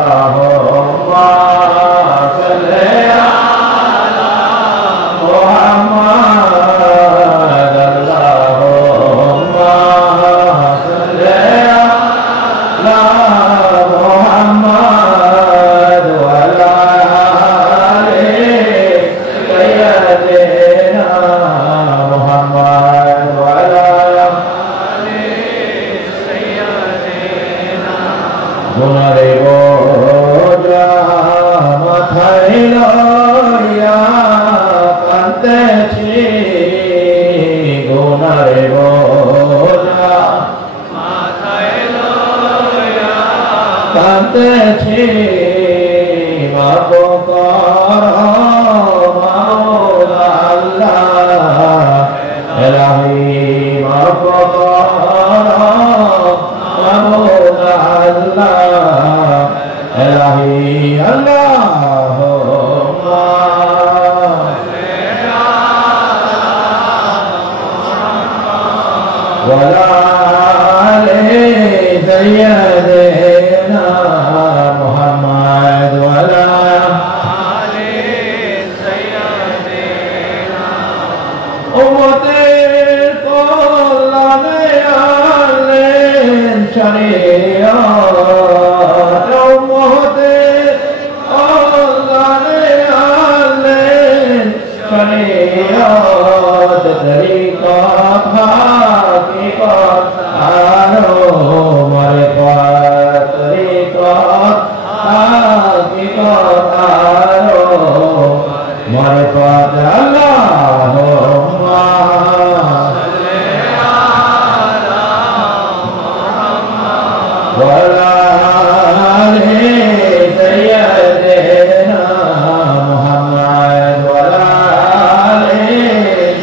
Allahumma salli ala Muhammad. Allahumma salli ala Muhammad wa ala ali sayyidina Muhammad wa ala ali sayyidina. Gunare boja mathay loya kantechi. Gunare boja mathay loya kantechi. Mabokara maula Allah Ilahi mabokara maula Allah Ilahi Allahumma wala ali sayyidina Muhammad wala ali sayyidina. Ummatir kullane alen shariat. Ummatir kullane alen shariat. Tariqat haqiqat aro marifat. Tariqat haqiqat aro marifat. Allahumma salli ala Muhammad wa ala ali sayyidina Muhammad wa ala ali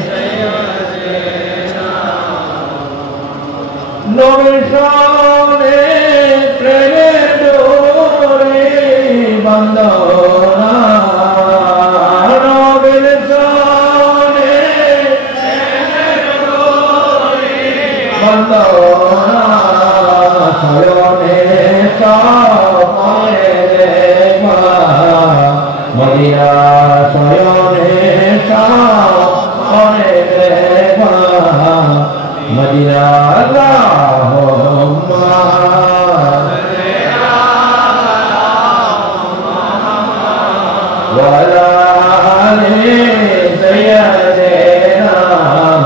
sayyidina. Nobir shone preme dore bandona. Nobir shone preme dore bandona. Sayone sapane deva Madina. Sayone sapane deva Madina. Allahumma salli ala Muhammad wa ala ali sayyidina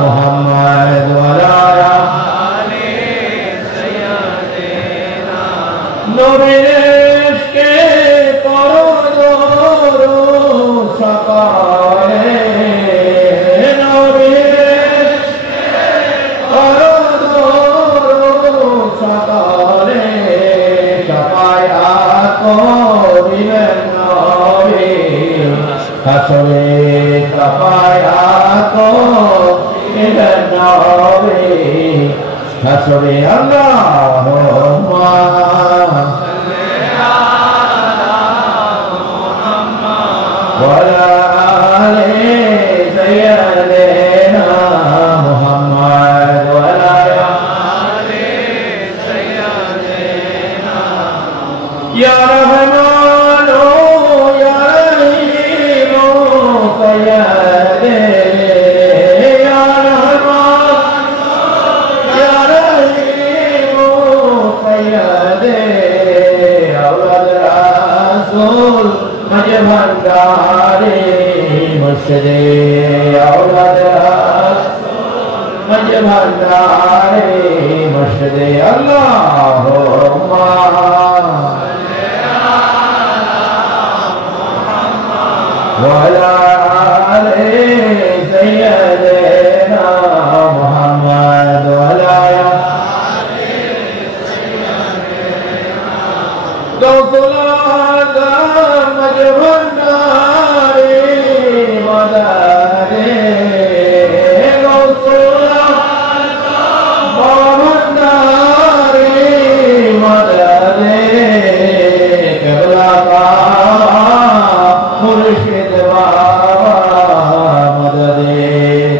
Muhammad wa ala ali sayyidina. Nobir ishqe parodoro sakale. Nobir ishqe parodoro sakale. Shafayat koriben nabi hasore. Shafayat koriben nabi hasore. Allahumma salli ala Muhammad wa ala ali sayyidina Muhammad wa ala ali sayyidina. Ya Rahman ya Rahim sayyidi. Ya Rahman ya Rahim sayyidi. Aulad Rasul majbandari murshidi. Aulad Rasul majbandari murshidi. Allahumma salli ala Muhammad wa ala ali sayyidina Muhammad wa ala ali sayyidina. Gawthul Azam majbandari madari. Gawthul Azam majbandari madari. Qibla ka murshid baba madadi.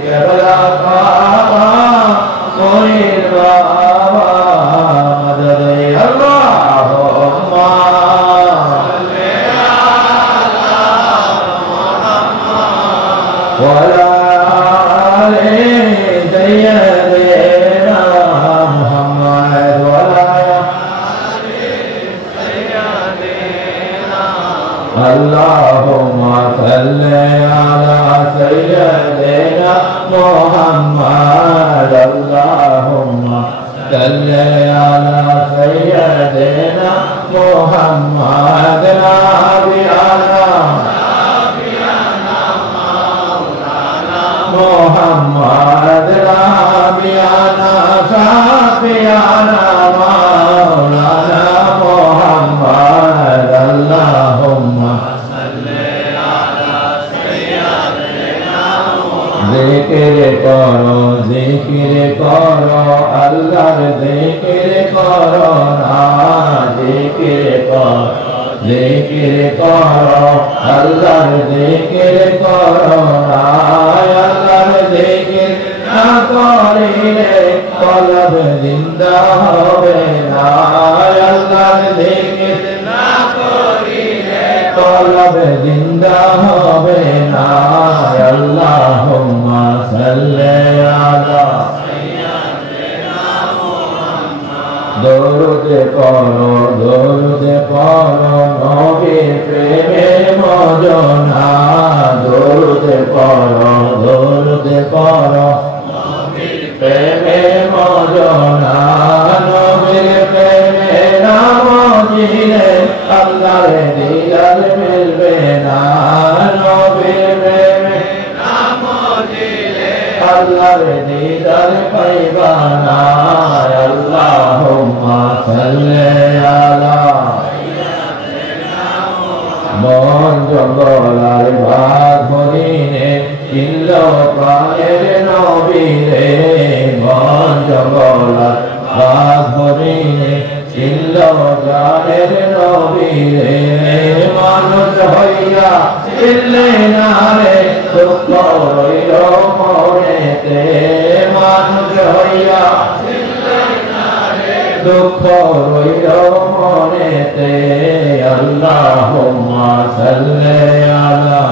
Qibla ka murshid baba madadi. Allahumma वाला सैयदना मोहम्मद वाला अल्लाहुम्मा सल्ली अला सैयदना मोहम्मद अल्लाहुम्मा सल्ली अला सैयदना मोहम्मद नाबियाना मोहम्मद नाबियाना शाफियाना मौलाना मोहम्मद अल्लाहुम्मा जिक्र करो अल्लाह जिक्र करो ना जिक्र करो अल्लाह जिक्र करो ना अल्लाह जिक्र ना करिले कल्ब जिंदा होवे ना अल्लाह जिक्र ना करिले कल्ब जिंदा होवे ना अल्लाहुम्मा सल्ली अला दरूद पढ़ो नबी प्रेमे मौजना दरूद पढ़ो नबी प्रेमे मौजना नबी प्रेमे नाम जिले अल्लाह दीदार मिलबे ना नबी प्रेमे नाम जिले अल्लाह दीदार पाइबा ना अल्लाहुम्मा सल्ली अला मन जंगलार भाग भरिने इल्लो प्राणेर नबी रे मन जंगलार भाग भरिने इल्लो प्राणेर नबी रे मानुष हइया इल्ले नारे दुख रइल मरेते मानुष हइया दुख रइल मरेते अल्लाहुम्मा सल्ली अला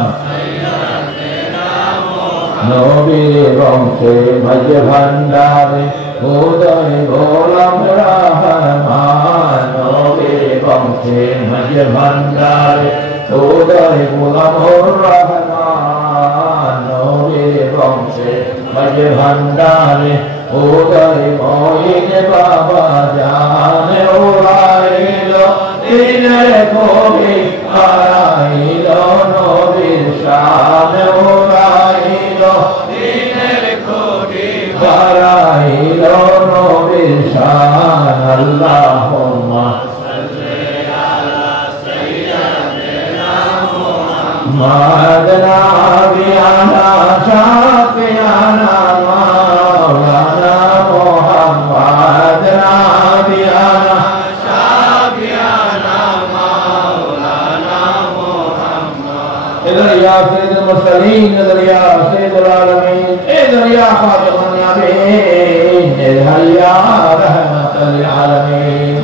नबीर वंशे मज भंडारे उदय गोलम रहमान नबीर वंशे मज भंडारे उदय गोलम रहमान नबीर वंशे मज भंडारे उदय मोइन बाबा जान उड़ाइलो दिनेर कोबी आइलो नबीर शान उड़ाइलो दिनेर कोबी आइलो नबीर शान अल्लाहुम्मा सल्ली अला सय्यिदना मुहम्मद नाबियाना शाफियाना मौलाना मोहम्मद नाबियाना शाफियाना मौलाना मोहम्मद इधर या सैयदुल मुरसलीन इधर या सैयदुल आलमीन इधर या खातिमुन नबीय्यीन इधर या रहमतुल आलमीन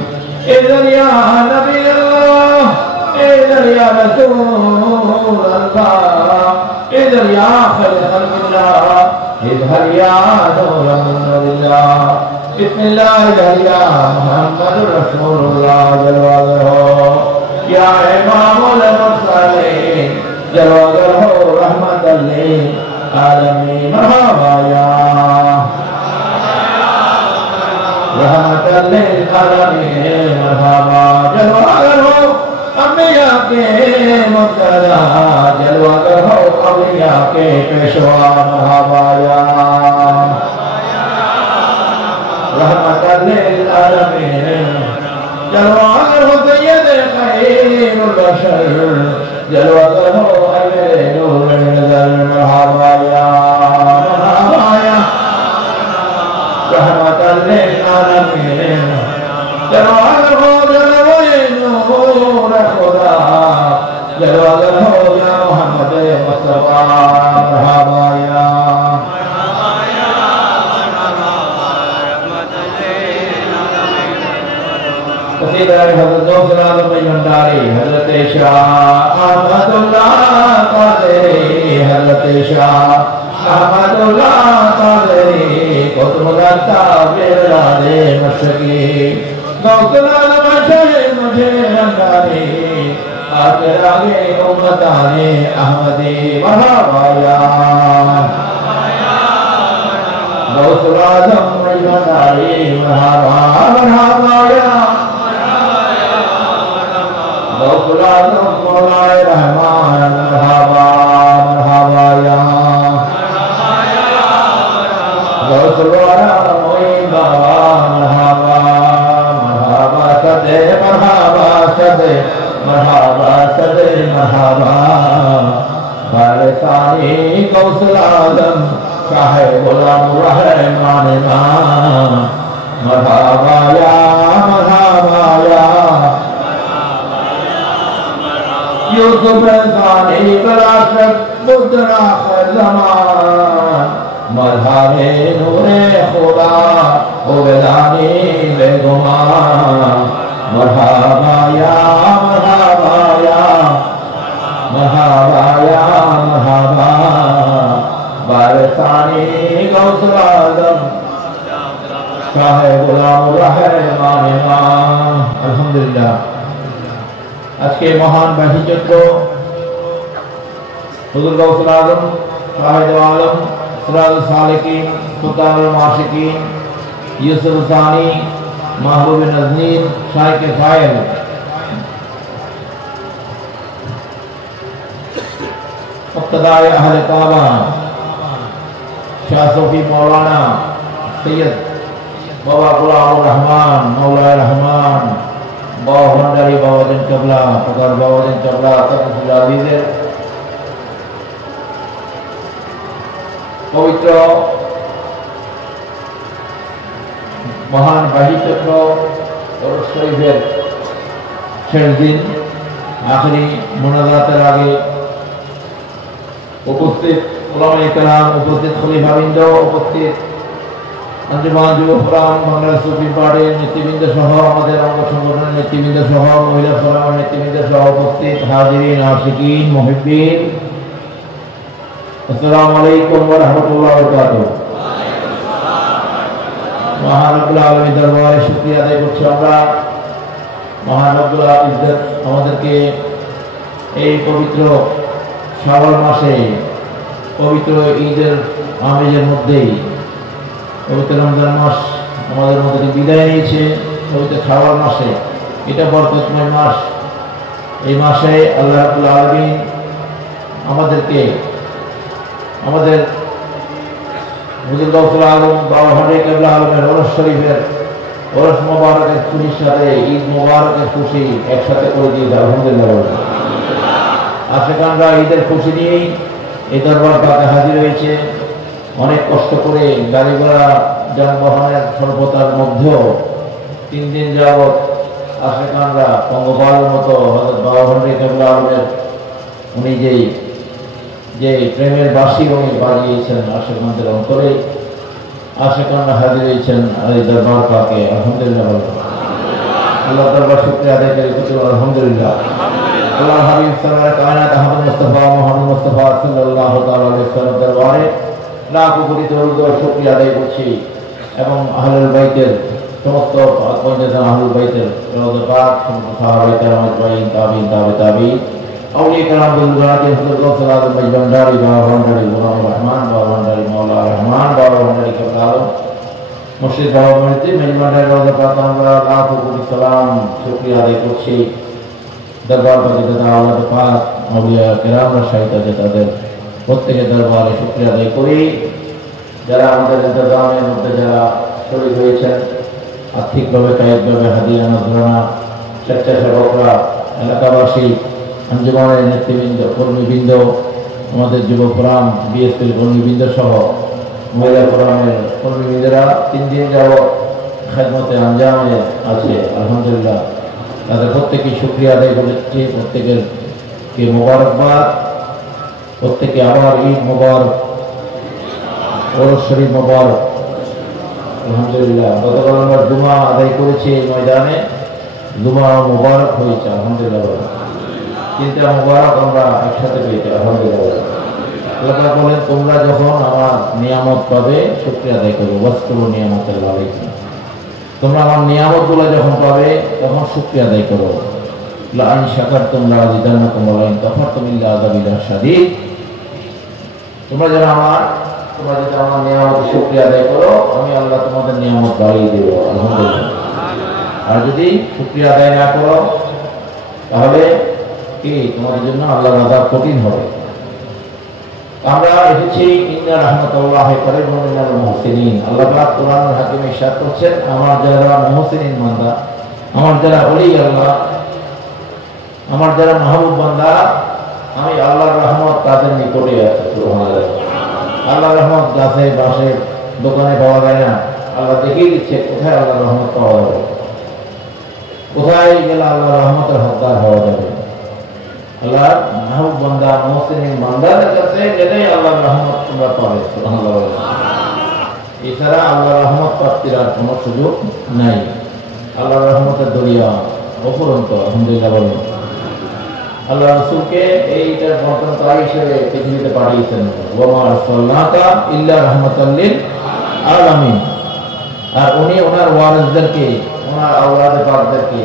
इधर या नबी अल्लाह इधर या रसूल अल्लाह इधर या खैर खल्क़िल्लाह इधर या नूर नूरिल्लाह बिस्मिल्लाह इधर या मुहम्मद रसूलुल्लाह जलवागर हो या इमामुल मुरसलीन जलवागर हो रहमतल लिल आलमीन मरहबा या रहमतल लिल आलमीन मरहबा जलवागर हो अम्बिया के मुर्तज़ा जलवागर हो अम्बिया के पेशवा मरहबा या रहमतल लिल आलमीन जलवागर हो सय्यद खैरुल बशर जलवागर हो अमीर नूर नज़र मरहबा या रहमतल लिल आलमीन जलवागर हो जलवाए नूर खुदा जलवागर हो या मोहम्मद मुस्तफा मरहबा या कसीदा हज़रत गौसुल आज़म भंडारी हज़रत शाह अहमदुल्लाह कादरी हज़रत शाह अहमदुल्लाह कादरी कुतुबुल्लाह बिरलादे मशकी गौसुल आलम शहे मुझे रंगानी आखिर आगे उम्मताने अहमदी मरहबा या गौसुल आज़म मजमदारी मरहबा मरहबा या गौसुल आज़म मौलाए रहमान मरहबा मरहबा या गौसुल आज़म मोइन बाबा मरहबा मरहबा सदे मरहबा सदे मरहबा सदे मरहबा बालसानी गौसुल आज़म शाहे गुलाम रहमान मरहबा या यूसुफ सानी बराशत बुद्रा ज़मान मरहबे नूरे खुदा उबदानी बेगुमान मरहबा या मरहबा या मरहबा या मरहबा बारसानी गौसुल आज़म शाहे गुलाम रहमान अल्हम्दुलिल्लाह आज के महान बाही चक्र हुज़ूर गौसुल आज़म शाहिद आलम सिराज सालिकीन सुल्तान माशिकीन यूसुफ सानी महबूब नज़नीन शाइक फाइल मुक़्तदाए अहले काबा शाह सूफी मौलाना सैयद बाबा गुलाम रहमान मौलाए रहमान बाबा भंडारी बाबाजन चबला पगार बाबाजन चबला तकफुल्लाह अजीज़ेर पवित्र महान बाही चक्र और शरीफेर शेष दिन आखिरी मुनाजातेर आगे उपस्थित उलामाए केराम उपस्थित खलीफाबृंद उपस्थित अंजुमान जुब फोराम बांग्लादेश सुफी पार्टीर नेतृबृंद सह आमादेर अंग संगठनेर नेतृबृंद सह महिला फोरामेर नेतृबृंद सह उपस्थित हाजिरिन आशिकीन मुहिब्बिन अस्सलामु अलैकुम व रहमतुल्लाहि व बरकातुहू। महान रब्बुल आलमीन दरबारे शुक्रिया आदाय करছি আমরা महान रब्बुल इज्जत আমাদেরকে এই পবিত্র শাওয়াল মাসে পবিত্র ঈদের আমেজের মধ্যেই পবিত্র রমজান মাস আমাদের মধ্যে বিদায় নিয়েছে পবিত্র শাওয়াল মাসে এটা বরকতময় মাস এই মাসে আল্লাহ রাব্বুল আলামিন আমাদেরকে আমাদের হুজুর গৌসুল আলম বাবা ভান্ডারী কেবলা আলমের ওরস শরীফের ওরস মোবারকের খুশির সাথে ঈদ মোবারকের খুশি একসাথে করে দিয়েছে আলহামদুলিল্লাহ। আশিকানরা ঈদের খুশি নিয়েই এই দরবার পাকে হাজির হয়েছে। অনেক কষ্ট করে গাড়ি ঘোড়া যানবাহনের স্বল্পতার মধ্যেও 3 দিন যাবৎ আশিকানরা পঙ্গপালের মতো হযরত বাবা ভান্ডারী কেবলা আলমের উনি যে প্রেমের বাঁশি উনি বাজিয়েছেন আশিকানদের অন্তরে আশিকানরা হাজির হয়েছেন এই দরবার পাকে আলহামদুলিল্লাহ। আল্লাহ দরবার শুকরিয়া আদায় করি আলহামদুলিল্লাহ। আল্লাহ হাবিব সরকার কায়নাত আহমদ মুস্তাফা মুহাম্মদ মুস্তাফা সাল্লাল্লাহু তাআলা আলাইহি ওয়াসাল্লাম দরবারে লাখো কোটি দরুদ ও শুকরিয়া আদায় করছি এবং আহলুল বাইতের সমস্ত পঞ্চায়েত আহলুল বাইতের রওজা পাক সাহাবায়ে কেরাম আজমাইন তাবিঈন তাবিঈন औलिया कराम बुजुर्गान के हज़रत गौसुल आज़म भंडारी बाबा भंडारी गुलाम रहमान बाबा भंडारी मौला रहमान बाबा भंडारी केबला आलम मुर्शिद बाबा भंडारी मेजबानदार रওজা পাক আমরা লাখো কোটি সালাম শুকরিয়া আদায় করছি। দরবার পাকে যারা আওলাদ পাক আউলিয়া কেরামরা শাহিদ আছে তাদের প্রত্যেকের দরবারে শুকরিয়া আদায় করি। যারা আমাদের ইন্তজামের মধ্যে যারা শরীক হয়েছেন আর্থিকভাবে কায়িকভাবে হাদিয়া নজরানা স্বেচ্ছাসেবকরা এলাকাবাসী अंजुमाনের নেতৃবৃন্দ কর্মীবৃন্দ আমাদের যুব ফোরাম বিএসপির কর্মীবৃন্দ সহ মহিলা ফোরামের কর্মীবৃন্দরা 3 দিন যাবৎ খেদমতে আঞ্জামে আছে আলহামদুলিল্লাহ। তাদের প্রত্যেকে শুকরিয়া আদায় করছি, প্রত্যেকেরকে মোবারকবাদ, প্রত্যেকে আবার ঈদ মোবারক ওরস শরীফ মোবারক আলহামদুলিল্লাহ। গতকাল আমরা জুমা আদায় করেছি এই ময়দানে, জুমা মোবারক হয়েছে আলহামদুলিল্লাহ। 3টা মোবারক আমরা একসাথে পেয়েছি আলহামদুলিল্লাহ। আল্লাহ তাআলা বলেন তোমরা যখন আমার নিয়ামত পাবে শুকরিয়া আদায় করো, ওয়াসকুরু নিয়ামাতাল্লাহি আলাইকুম। তোমরা আমার নিয়ামতগুলো যখন পাবে তখন শুকরিয়া আদায় করো। লা ইন শাকারতুম লাযিদান্নাকুম ওয়া লা ইন কাফারতুম ইন্না আযাবি লাশাদীদ। তোমরা যদি আমার নিয়ামত শুকরিয়া আদায় করো, আমি আল্লাহ তোমাদের নিয়ামত বাড়িয়ে দেব, আলহামদুলিল্লাহ। আর যদি শুকরিয়া আদায় না করো তাহলে কি তোমাদের জন্য আল্লাহর আযাব কঠিন হবে। আমরা এসেছি ইন্না রাহমাতুল্লাহি কারীমুন মিনাল মুহসিনিন। আল্লাহ পাক কোরআনুল হাকিমে ইরশাদ করছেন, আমার যারা মুহসিনিন বান্দা, আমার যারা ওলি আল্লাহ, আমার যারা মাহবুব বান্দা, আমি আল্লাহর রহমত তাদের নিকটে আছে। সুবহানাল্লাহ। আল্লাহর রহমত গাছে বাসে দোকানে পাওয়া যায় না, আল্লাহ দেখিয়ে দিচ্ছে কোথায় আল্লাহর রহমত পাওয়া যাবে, কোথায় গেলে আল্লাহর রহমতের হকদার হওয়া যাবে। আল্লাহর মাহবুব বান্দা মুহসিনিন বান্দাদের কাছে গেলেই আল্লাহর রহমত তোমরা পাবে। সুবহানাল্লাহ। এছাড়া আল্লাহর রহমত প্রাপ্তির আর কোনো সুযোগ নাই। আল্লাহর রহমতের দরিয়া অফুরন্ত, আলহামদুলিল্লাহ বলেন। আল্লাহ রাসূলকে এইটার বর্তমান হিসেবে পৃথিবীতে পাঠিয়েছেন, ওয়া মা আরসালনাকা ইল্লা রাহমাতাল লিল আলামিন। আর উনি ওনার ওয়ারিসদেরকে, ওনার আওলাদে পাকদেরকে,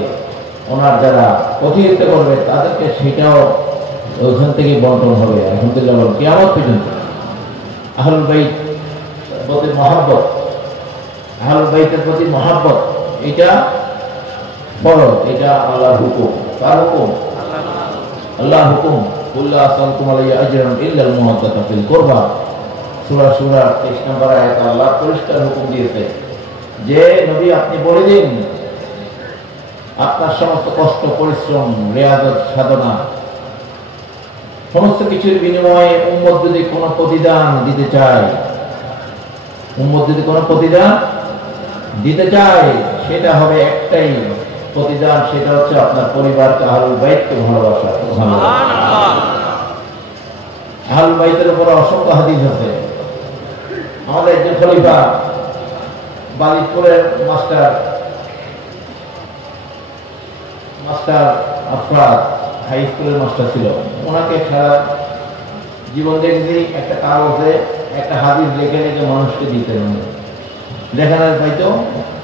ওনার যারা প্রতিনিধিত্ব করবে তাদেরকে সেটাও ওইখান থেকে বন্টন হবে, আলহামদুলিল্লাহ বলেন, কিয়ামত পর্যন্ত। আহলুল বাইত প্রতি মহব্বত, আহলুল বাইতের প্রতি মহব্বত এটা ফরজ, এটা আল্লাহর হুকুম। কার হুকুম? আল্লাহর হুকুম। কুল্লা আসালকুম আলাইহি আজরান ইল্লা আল মুওয়াদ্দাতা ফিল কুরবা। সূরা 23 নম্বর আয়াতে আল্লাহ পরিষ্কার হুকুম দিয়েছে যে নবী আপনি বলে দিন আপনার সমস্ত কষ্ট, পরিশ্রম, রিয়াদত, সাধনা সমস্ত কিছুর বিনিময়ে উম্মত যদি কোনো প্রতিদান দিতে চায়, উম্মত যদি কোনো প্রতিদান দিতে চায়, সেটা হবে একটাই প্রতিদান, সেটা হচ্ছে আপনার পরিবারকে, আহলুল বাইতকে ভালোবাসা। সুবহানাল্লাহ। আহলুল বাইতের উপর অসংখ্য হাদিস আছে। আমাদের একজন খলিফা বালিপুরের মাস্টার আফরাদ হাই স্কুলের মাস্টার ছিল। ওনাকে সারা জীবন দেখেছি একটা কাগজে একটা হাদিস লিখে লিখে মানুষকে দিতেন। লেখানোর পাইতো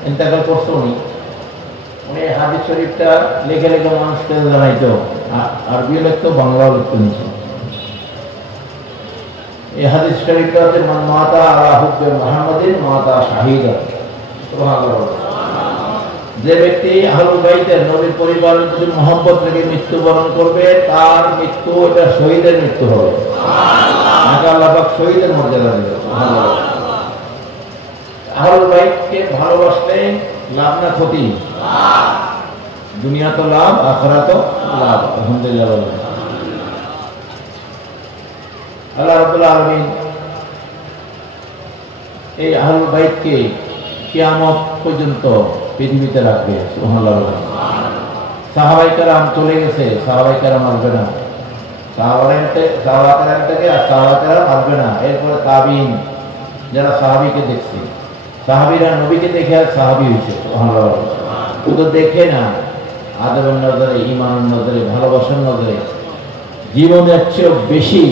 ইন্তেকাল করতো উনি হাদিস শরীফটা লিখে লিখে মানুষকে জানাইতো, আরবিও লিখতো, বাংলাও লিখতো নিচে। এই হাদিস শরীফটা হচ্ছে মান মাতা আলা হুব্বে মুহাম্মাদিন মাতা শাহিদা। সুবহানাল্লাহ। যে ব্যক্তি আহলুল বাইতের নবীর পরিবারের প্রতি মহব্বত রেখে মৃত্যুবরণ করবে তার মৃত্যু এটা শহীদের মৃত্যু হবে। সুবহানাল্লাহ। আল্লাহ পাক শহীদের মর্যাদা দেবে। সুবহানাল্লাহ। আহলুল বাইতকে ভালোবাসলে লাভ না ক্ষতি? লাভ। দুনিয়া তো লাভ, আখিরাত তো লাভ, আলহামদুলিল্লাহ বলেন। আল্লাহ রাব্বুল আলামিন এই আহলুল বাইতকে কিয়ামত পর্যন্ত পৃথিবীতে রাখবে। সুবহানাল্লাহ। সাহাবায়ে কেরাম চলে গেছে, সাহাবায়ে কেরাম আসবে না, সাহাবায়ে কেরাম আসবে না। এরপরে তাবিঈন যারা সাহাবীকে দেখছে, সাহাবীরা নবীকে দেখে আর সাহাবী হয়েছে। সুবহানাল্লাহ। শুধু দেখে না, আদবের নজরে, ঈমানের নজরে, ভালোবাসার নজরে জীবনের চেয়েও বেশি,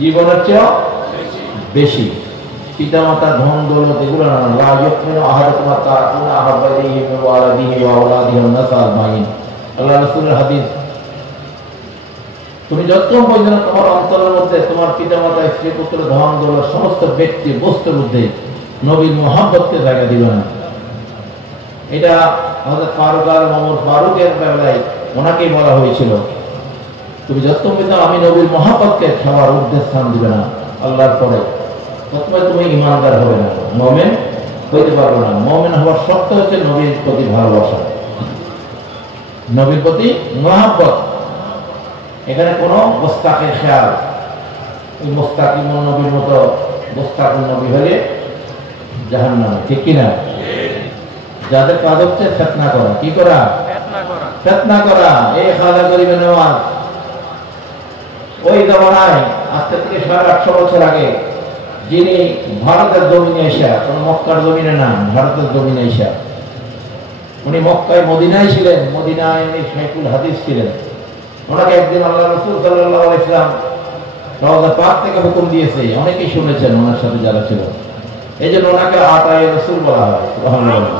জীবনের চেয়েও বেশি পিতামাতা, ধন দৌলত এগুলো না। লা ইয়াকুনু আহাদুকুম তাকুনা আহাব্বা ইলাইহি মিন ওয়ালাদিহি ওয়া আওলাদিহি ওয়ান নাস আজমাইন। আল্লাহ রাসূলের হাদিস, তুমি যতক্ষণ পর্যন্ত তোমার অন্তরের মধ্যে তোমার পিতামাতা, স্ত্রী, পুত্র, ধন দৌলত সমস্ত ব্যক্তি বস্তুর মধ্যে নবীর মহব্বতকে জায়গা দিবে না। এটা হযরত ফারুক আল মামুর ফারুকের বেলায় ওনাকেই বলা হয়েছিল, তুমি যতক্ষণ পর্যন্ত আমি নবীর মহব্বতকে সবার ঊর্ধ্বে স্থান দিবে না আল্লাহর পরে, প্রথমে তুমি ঈমানদার হবে না, মুমিন হইতে পারবে না। মুমিন হওয়ার শর্ত হচ্ছে নবীর প্রতি ভালোবাসা, নবীর প্রতি মহব্বত। এখানে কোনো মুস্তাকের খেয়াল, ওই মুস্তাকিমুন নবীর মতো মুস্তাকুন নবী হলে জাহান্নামে, ঠিক কিনা? যাদের কাজ হচ্ছে ফিতনা করা, কি করা? ফিতনা করা। এই খাজা গরিবে নেওয়াজ ওই জমানায় আজকে থেকে 850 বছর আগে যিনি ভারতের জমিনে এসে, কোন মক্কার জমিনে না, ভারতের জমিনে এসে, উনি মক্কায় মদিনায় ছিলেন, মদিনায় উনি শাইখুল হাদিস ছিলেন। ওনাকে একদিন আল্লাহ রাসূল সাল্লাল্লাহু আলাইহি ওয়াসাল্লাম রওজা পাক থেকে হুকুম দিয়েছে, অনেকেই শুনেছেন ওনার সাথে যারা ছিল, এই জন্য ওনাকে আতায়ে রাসূল বলা হয়। সুবহানাল্লাহ।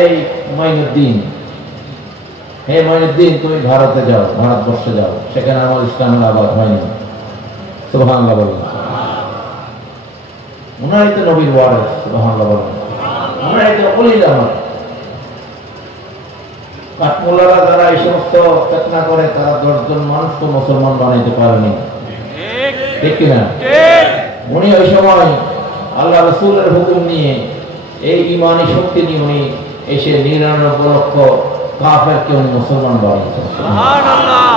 এই মাইনুদ্দিন, হে মাইনুদ্দিন, তুমি ভারতে যাও, ভারতবর্ষে যাও, সেখানে আমার ইসলামের আবাদ হয়নি। সুবহানাল্লাহ বলেন। ওনারাই তো নবীর ওয়ারিস। সুবহানাল্লাহ বলেন। ওনারাই তো ওলিল আমল। কাঠমোল্লারা যারা এই সমস্ত ফিতনা করে, তারা 10 জন মানুষকে মুসলমান বানাইতে পারেনি, ঠিক কিনা? উনি ওই সময় আল্লাহ রাসূলের হুকুম নিয়ে, এই ইমানি শক্তি নিয়ে উনি এসে 99 লক্ষ কাফেরকে উনি মুসলমান বানিয়েছেন। সুবহানাল্লাহ।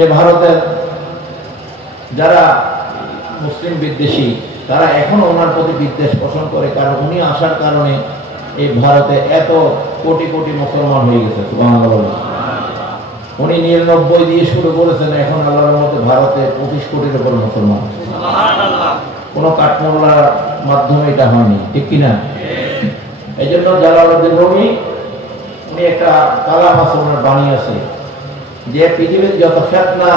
এই ভারতের যারা মুসলিম বিদ্বেষী, তারা এখনো ওনার প্রতি বিদ্বেষ পোষণ করে, কারণ উনি আসার কারণে এই ভারতে এত কোটি কোটি মুসলমান হয়ে গেছে। সুবহানাল্লাহ। উনি 99 দিয়ে শুরু করেছেন, এখন আল্লাহর মধ্যে ভারতে 25 কোটির উপর মুসলমান। সুবহানাল্লাহ। কোন কাঠমোল্লার মাধ্যমে এটা হয়নি, ঠিক কিনা? এই জন্য জালালউদ্দিন রুমি উনি একটা কালাম আছে, ওনার বাণী আছে, যে পৃথিবীর যত ফিতনা,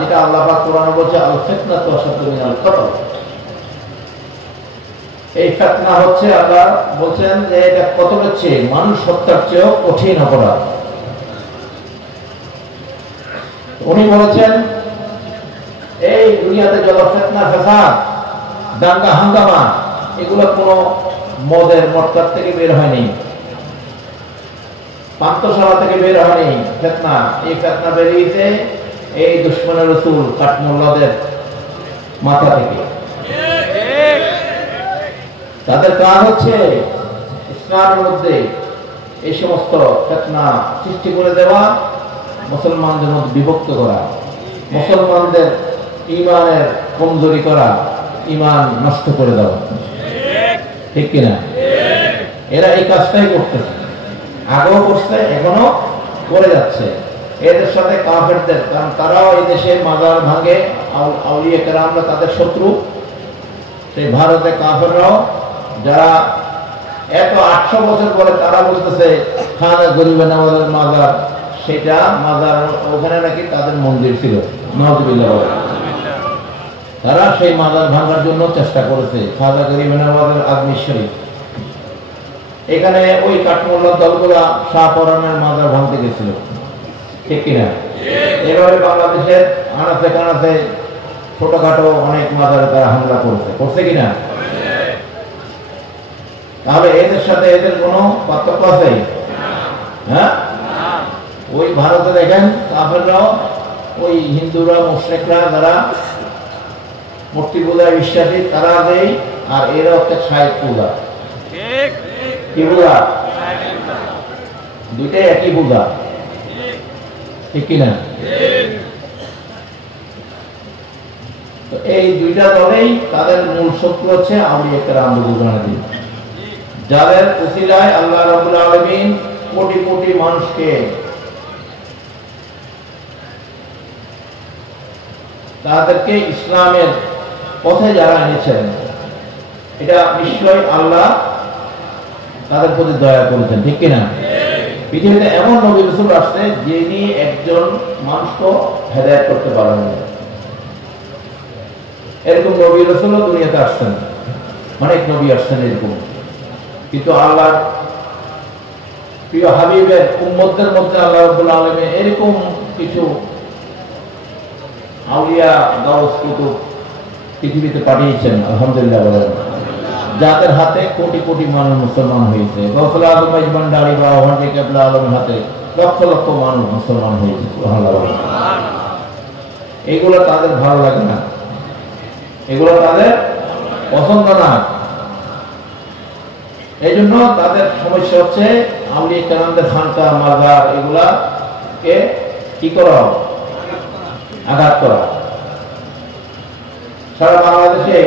যেটা আল্লাহ পাক কোরআনে বলছে, আল ফিতনাতু আশাদ্দু মিনাল কতল। এই ফিতনা হচ্ছে, আল্লাহ বলছেন যে এটা কতলের চেয়ে, মানুষ হত্যার চেয়েও কঠিন অপরাধ। উনি বলেছেন এই দুনিয়াতে যত ফিতনা ফাসাদ, দাঙ্গা হাঙ্গামা, এগুলো কোনো মদকার থেকে বের হয়নি, পান্তশালা থেকে বের হয়নি ফিতনা। এই ফিতনা বেরিয়েছে এই দুশমনের রাসূল কাঠমোল্লাদের মাথা থেকে। তাদের কাজ হচ্ছে ইসলামের মধ্যে এই সমস্ত ফিতনা সৃষ্টি করে দেওয়া, মুসলমানদের মধ্যে বিভক্ত করা, মুসলমানদের ঈমানের কমজোরি করা, ঈমান নষ্ট করে দেওয়া, ঠিক কিনা? এরা এই কাজটাই করতেছে, আগেও করছে, এখনো করে যাচ্ছে। এদের সাথে কাফেরদের, কারণ তারাও এই দেশে মাজার ভাঙে, আউলিয়া কেরামরা তাদের শত্রু। সেই ভারতে কাফেররাও, যারা এত 800 বছর পরে তারা বলতেছে খানা গরিবে নওয়াজের মাজার, সেটা মাজার, ওখানে নাকি তাদের মন্দির ছিল। নাউযুবিল্লাহ। তারা সেই মাজার ভাঙার জন্য চেষ্টা করেছে, খাজা গরিবে নওয়াজের আজমির শরীফ। এখানে ওই কাঠমোল্লার দলগুলা শাহপরানের মাজার ভাঙতে গেছিল, ঠিক কিনা? এভাবে বাংলাদেশের আনাচে কানাচে ছোটখাটো অনেক মাজারে তারা হামলা করছে কিনা? তাহলে এদের সাথে এদের কোনো পার্থক্য আছে? হ্যাঁ, ওই ভারতে দেখেন কাফেররাও, ওই হিন্দুরা, মুশরিকরা যারা মূর্তি পূজায় বিশ্বাসী, তারা দেয়, আর এরা হচ্ছে সাহিত্য পূজা। কি পূজা? দুইটাই একই পূজা, ঠিক কিনা? তো এই দুইটা দলেই তাদের মূল শত্রু হচ্ছে আউলিয়া কেরাম, যাদের উসিলায় আল্লাহ রাব্বুল আলামিন কোটি কোটি মানুষকে তাদেরকে ইসলামের পথে যারা এনেছেন, এটা নিশ্চয় আল্লাহ তাদের প্রতি দয়া করেছেন, ঠিক কিনা? পৃথিবীতে এমন নবী রাসূল আসছে যিনি একজন মানুষকে হেদায়েত করতে পারেন। এরকম নবী রাসূলও দুনিয়াতে আসছেন, অনেক নবী আসছেন এরকম, কিন্তু আল্লাহর প্রিয় হাবিবের উম্মতদের মধ্যে আল্লাহ রাব্বুল আলামিন এরকম কিছু আউলিয়া গাউস কুতুব পৃথিবীতে পাঠিয়েছেন, আলহামদুলিল্লাহ বলেন, যাদের হাতে কোটি কোটি মানুষ মুসলমান হয়েছে। গৌসুল আজম ভান্ডারী বা ওহান্ডি কেবলা আলমের হাতে লক্ষ লক্ষ মানুষ মুসলমান হয়েছে। এগুলো তাদের ভালো লাগে না, এগুলো তাদের পছন্দ না। এই জন্য তাদের সমস্যা হচ্ছে আউলিয়া কেরামদের খানকা, মাজার, এগুলাকে কি করা, আঘাত করা। সারা বাংলাদেশে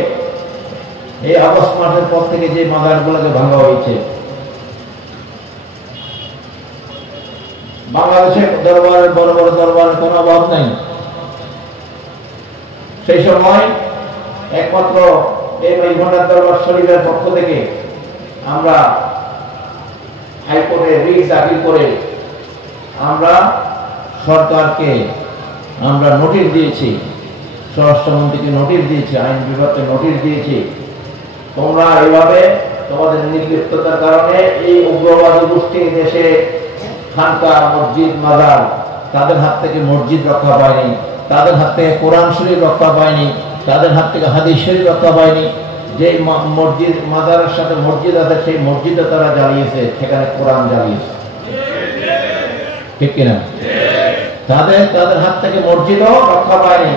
এই আগস্ট মাসের পর থেকে যে মাজারগুলোকে ভাঙা হয়েছে, বাংলাদেশে দরবারের বড় বড় দরবারের কোনো অভাব নেই। সেই সময় একমাত্র এই ভান্ডার দরবার শরীফের পক্ষ থেকে আমরা হাইকোর্টে রিট দাখিল করে আমরা সরকারকে আমরা নোটিশ দিয়েছি, স্বরাষ্ট্রমন্ত্রীকে নোটিশ দিয়েছি, আইন বিভাগকে নোটিশ দিয়েছি, তোমরা এভাবে তোমাদের নির্লিপ্ততার কারণে এই উগ্রবাদী গোষ্ঠী দেশে খানকা, মসজিদ, মাজার, তাদের হাত থেকে মসজিদ রক্ষা পায়নি, তাদের হাত থেকে কোরআন শরীফ রক্ষা পায়নি, তাদের হাত থেকে হাদিস শরীফ রক্ষা পায়নি। যে মসজিদ মাজারের সাথে মসজিদ আছে সেই মসজিদে তারা জ্বালিয়েছে, সেখানে কোরআন জ্বালিয়েছে, ঠিক কিনা? তাদের হাত থেকে মসজিদও রক্ষা পায়নি,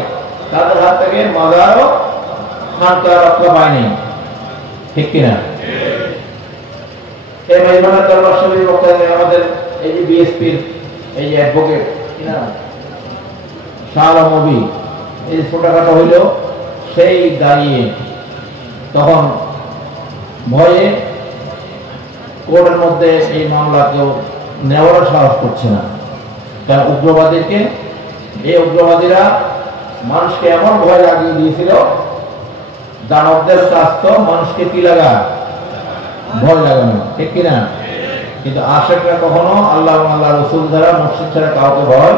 তাদের হাত থেকে মাজারও খানকা রক্ষা পায়নি, ঠিক কিনা? এই মেজবানের দরবার শরীফ আমাদের এই যে বিএসপির এই যে অ্যাডভোকেট কিনা শাহ আলম নবী, এই ছোটখাটো হইল, সেই দাঁড়িয়ে তখন ভয়ে কোর্টের মধ্যে এই মামলা কেউ নেওয়ার সাহস করছে না। কারণ এই উগ্রবাদীরা মানুষকে এমন ভয় লাগিয়ে দিয়েছিল, দানবদের কাজ তো মানুষকে কি লাগা, ভয় লাগানো, ঠিক কিনা? কিন্তু আশেকরা কখনো আল্লাহ আল্লাহ রসুল দ্বারা মসজিদ ছাড়া কাউকে ভয়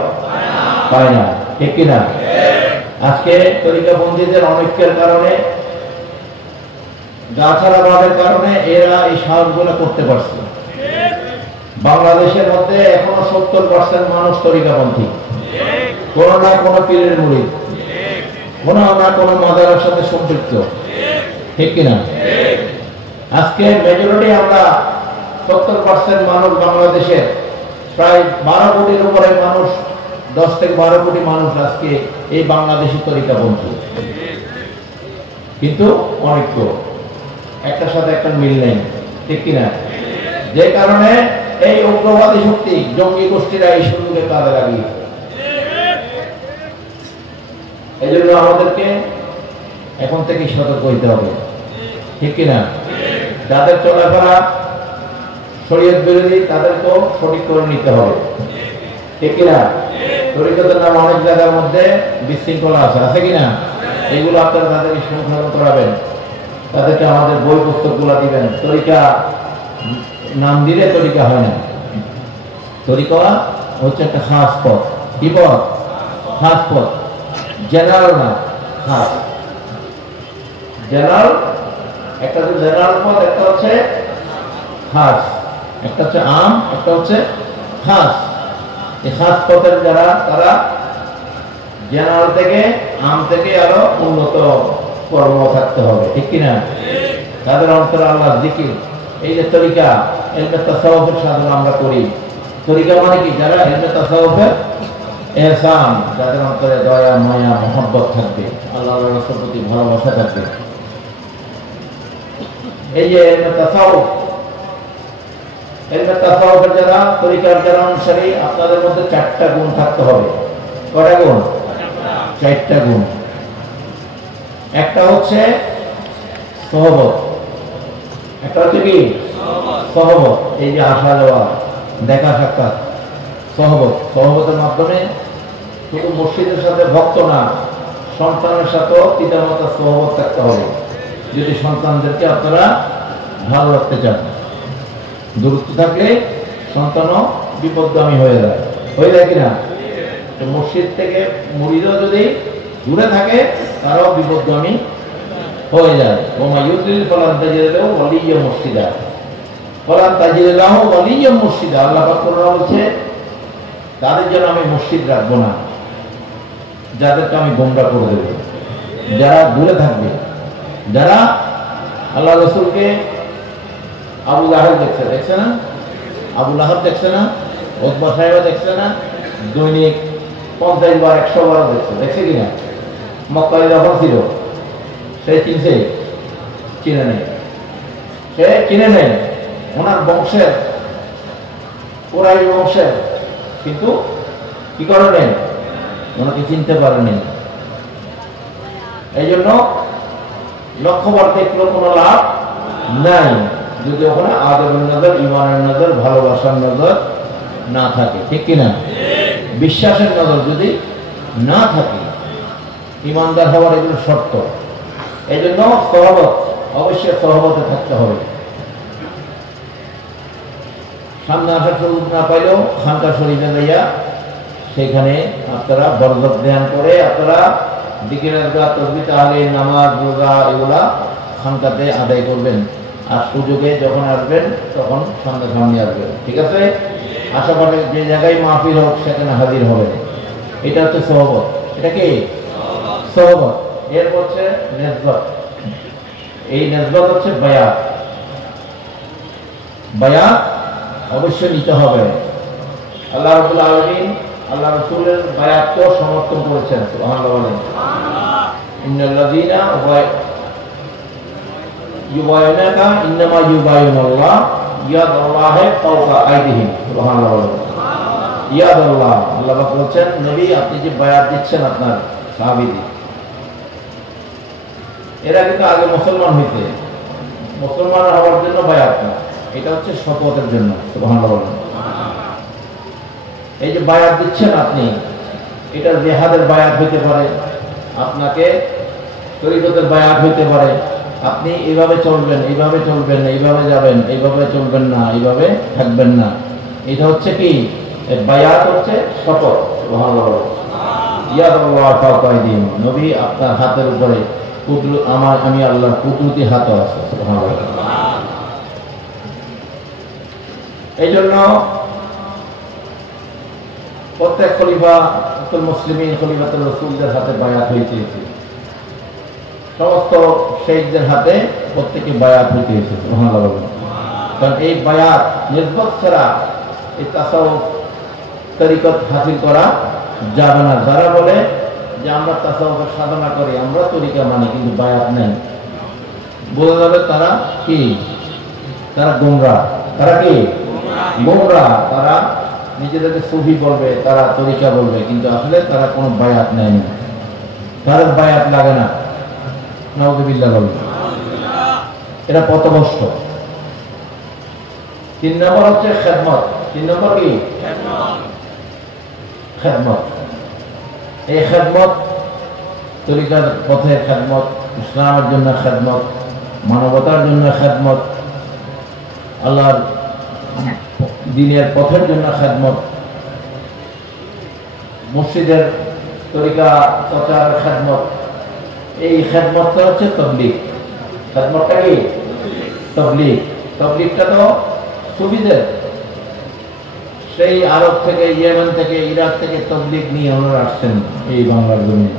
পায় না, ঠিক কিনা? আজকে তরিকাবন্দীদের অনৈক্যের কারণে, গাছাড়া ভাবের কারণে এরা এই সাহসগুলো করতে পারছে। বাংলাদেশের মধ্যে এখনো 70% মানুষ তরিকাপন্থী, কোনো না কোনো পীরের মুরিদ, কোনো না কোনো মাজারের সাথে সম্পৃক্ত, ঠিক কিনা? আজকে মেজরিটি আমরা 70% মানুষ বাংলাদেশের প্রায় 12 কোটির উপরে মানুষ, 10 থেকে 12 কোটি মানুষ আজকে এই বাংলাদেশি তরিকাপন্থী, কিন্তু অনৈক্য, একটার সাথে একটা মিল নেই, ঠিক কিনা? যে কারণে এই উগ্রবাদী শক্তি, জঙ্গি গোষ্ঠীরা এই সুযোগে কাজে লাগিয়েছে। এই জন্য আমাদেরকে এখন থেকে সতর্ক হইতে হবে, ঠিক কিনা? যাদের চলাফেরা শরীয়ত বিরোধী তাদেরকেও সঠিক করে নিতে হবে, ঠিক কিনা? তরিকতের নাম অনেক জায়গার মধ্যে বিশৃঙ্খলা আছে কিনা? এগুলো আপনারা তাদেরকে সংশোধন করাবেন, তাদেরকে আমাদের বই পুস্তকগুলো দিবেন। তরিকা নাম দিলে তরিকা হয় না, তরিকা হচ্ছে একটা খাস পথ। কি পথ? খাস পথ, জেনারেল না, খাস। জেনারেল একটা হচ্ছে জেনারেল পথ, একটা হচ্ছে খাস, একটা হচ্ছে আম, একটা হচ্ছে খাস। এই খাস পথের যারা, তারা জেনারেল থেকে, আম থেকে আরো উন্নত কর্ম থাকতে হবে, ঠিক কিনা? তাদের অন্তরে আল্লাহ জিকির, এই যে তরিকা, ইলমে তাসাউফের সাধনা আমরা করি। তরিকা মানে কি? যারা ইলমে তাসাউফের ইহসান, যাদের অন্তরে দয়া, মায়া, মহব্বত থাকবে, আল্লাহর রাসূলের প্রতি ভালোবাসা থাকবে। এই যে ইলমে তাসাউফের যারা, তরিকার যারা অনুসারী, আপনাদের মধ্যে 4টা গুণ থাকতে হবে। কয়টা গুণ? 4টা গুণ। একটা হচ্ছে সহবত, একটা হচ্ছে কি? সহবত। এই যে আসা যাওয়া, দেখা সাক্ষাৎ, সহবত। সহবতের মাধ্যমে শুধু মসজিদের সাথে ভক্ত না, সন্তানের সাথেও পিতামাতার সহবত থাকতে হবে, যদি সন্তানদেরকে আপনারা ভালো রাখতে চান। দূরত্ব থাকলে সন্তানও বিপদগামী হয়ে যায় কিনা? মসজিদ থেকে মুরিদও যদি দূরে থাকে, তারাও বিপদগামী হয়ে যায়। ওমা ইউদ্দিল ফলান তাজিদাহু ওয়ালিয়্যাম মুরশিদা, ফলান তাজিদাহু ওয়ালিয়্যাম মুরশিদা। আল্লাহ পাক বলছে, তাদের জন্য আমি মসজিদ রাখবো না, যাদেরকে আমি গোমরা করে দেব, যারা দূরে থাকবে, যারা আল্লাহ রসুলকে আবু লাহাব দেখছে না, আবু লাহাব দেখছে না, উতবা সাহেব দেখছে না, দৈনিক 50 বার 100 বার দেখছে কিনা? মক্কায় যখন ছিল সে চিনে নেই, ওনার বংশের, ওরাই বংশের, কিন্তু কি করে নেন? ওনাকে চিনতে পারেনি। এই জন্য লক্ষ্যবার দেখলেও কোনো লাভ নাই, যদি ওখানে আদবের নজর, ইমানের নজর, ভালোবাসার নজর না থাকে, ঠিক কিনা? বিশ্বাসের নজর যদি না থাকে, ইমানদার হওয়ার এগুলো শর্ত। এই জন্য সহবত, অবশ্যই সহবতে থাকতে হবে। সামনে আসার সুযোগ না পাইলেও খানকা শরীফে যাইয়া সেখানে আপনারা বরকত ধ্যান করে আপনারা দিকের তসবিহ তাহলিল নামাজ রোজা এগুলা খানকাতে আদায় করবেন। আর সুযোগে যখন আসবেন তখন সন্ধ্যা সামনে আসবেন, ঠিক আছে? আশেপাশে যে জায়গায় মাহফিল হোক সেখানে হাজির হবে। এটা হচ্ছে সোহবত। এটা কি সোহবত? এর হচ্ছে নেসবত। এই নেসবত হচ্ছে বায়াত। বায়াত অবশ্যই নিতে হবে। আল্লাহ রাব্বুল আলামিন আল্লাহ রাসূলের বায়াতকে সমর্থন করেছেন। সুবহানাল্লাহ বলেন। ইন্নাল্লাযীনা ইউবায়িনুকা ইন্নামা ইউবায়িনুল্লাহ ইয়াদুল্লাহি ফাওকা আইদিহিম। সুবহানাল্লাহ বলেন। ইয়াদুল্লাহ, আল্লাহ পাক বলেন নবী আপনি যে বায়াত দিচ্ছেন আপনার সাহাবীদের, এরা কিন্তু আগে মুসলমান হইতে, মুসলমান হওয়ার জন্য বায়াত না, এটা হচ্ছে শপথের জন্য। সুবহানাল্লাহ বলেন। এই যে বায়াত দিচ্ছেন আপনি, এটা জিহাদের বায়াত হইতে পারে, আপনাকে তরিকতের বায়াত হইতে পারে। আপনি এইভাবে চলবেন, এইভাবে চলবেন, এইভাবে যাবেন, এইভাবে চলবেন না, এইভাবে থাকবেন না। এটা হচ্ছে কি বায়াত, হচ্ছে শপথ। সুবহানাল্লাহ বলেন। ইয়াদুল্লাহি ফাওকা আইদিহিম, নবী আপনার হাতের উপরে আমি আল্লাহর কুদরতি হাত আছে। সুবহানাল্লাহ। এই জন্য প্রত্যেক খলিফা মুসলিমিন খলিফাতুর রাসূলদের হাতে বায়াত হইতেছে, সমস্ত শেখদের হাতে প্রত্যেকে বায়াত হইতেছে। সুবহানাল্লাহ। কারণ এই বায়াত নির্ভর ছাড়া এই তাসাউফ তরিকত হাসিল করা যাবে না। যারা বলে যে আমরা তাসাউফের সাধনা করি, আমরা তরিকা মানি, কিন্তু বায়াত নেই, বোঝা যাবে তারা কি, তারা গোমরাহ। তারা কি গোমরাহ। তারা নিজেদেরকে সুফি বলবে, তারা তরিকা বলবে, কিন্তু আসলে তারা কোনো বায়াত নেয়নি, তাদের বায়াত লাগে না। নাউযুবিল্লাহ বলবে, এটা পথভ্রষ্ট। 3 নম্বর হচ্ছে খেদমত। 3 নম্বর কি খেদমত। এই খেদমত তরিকার পথের খেদমত, ইসলামের জন্য খেদমত, মানবতার জন্য খেদমত, আল্লাহর দ্বীনের পথের জন্য খেদমত, মসজিদের তরিকা প্রচারের খেদমত। এই খেদমতটা হচ্ছে তাবলীগ। খেদমতটা কি তাবলীগ। তাবলীগটা তো সুফিদের, সেই আরব থেকে, ইয়েমেন থেকে, ইরাক থেকে তাবলীগ নিয়ে ওনারা আসছেন এই বাংলার জমিনে।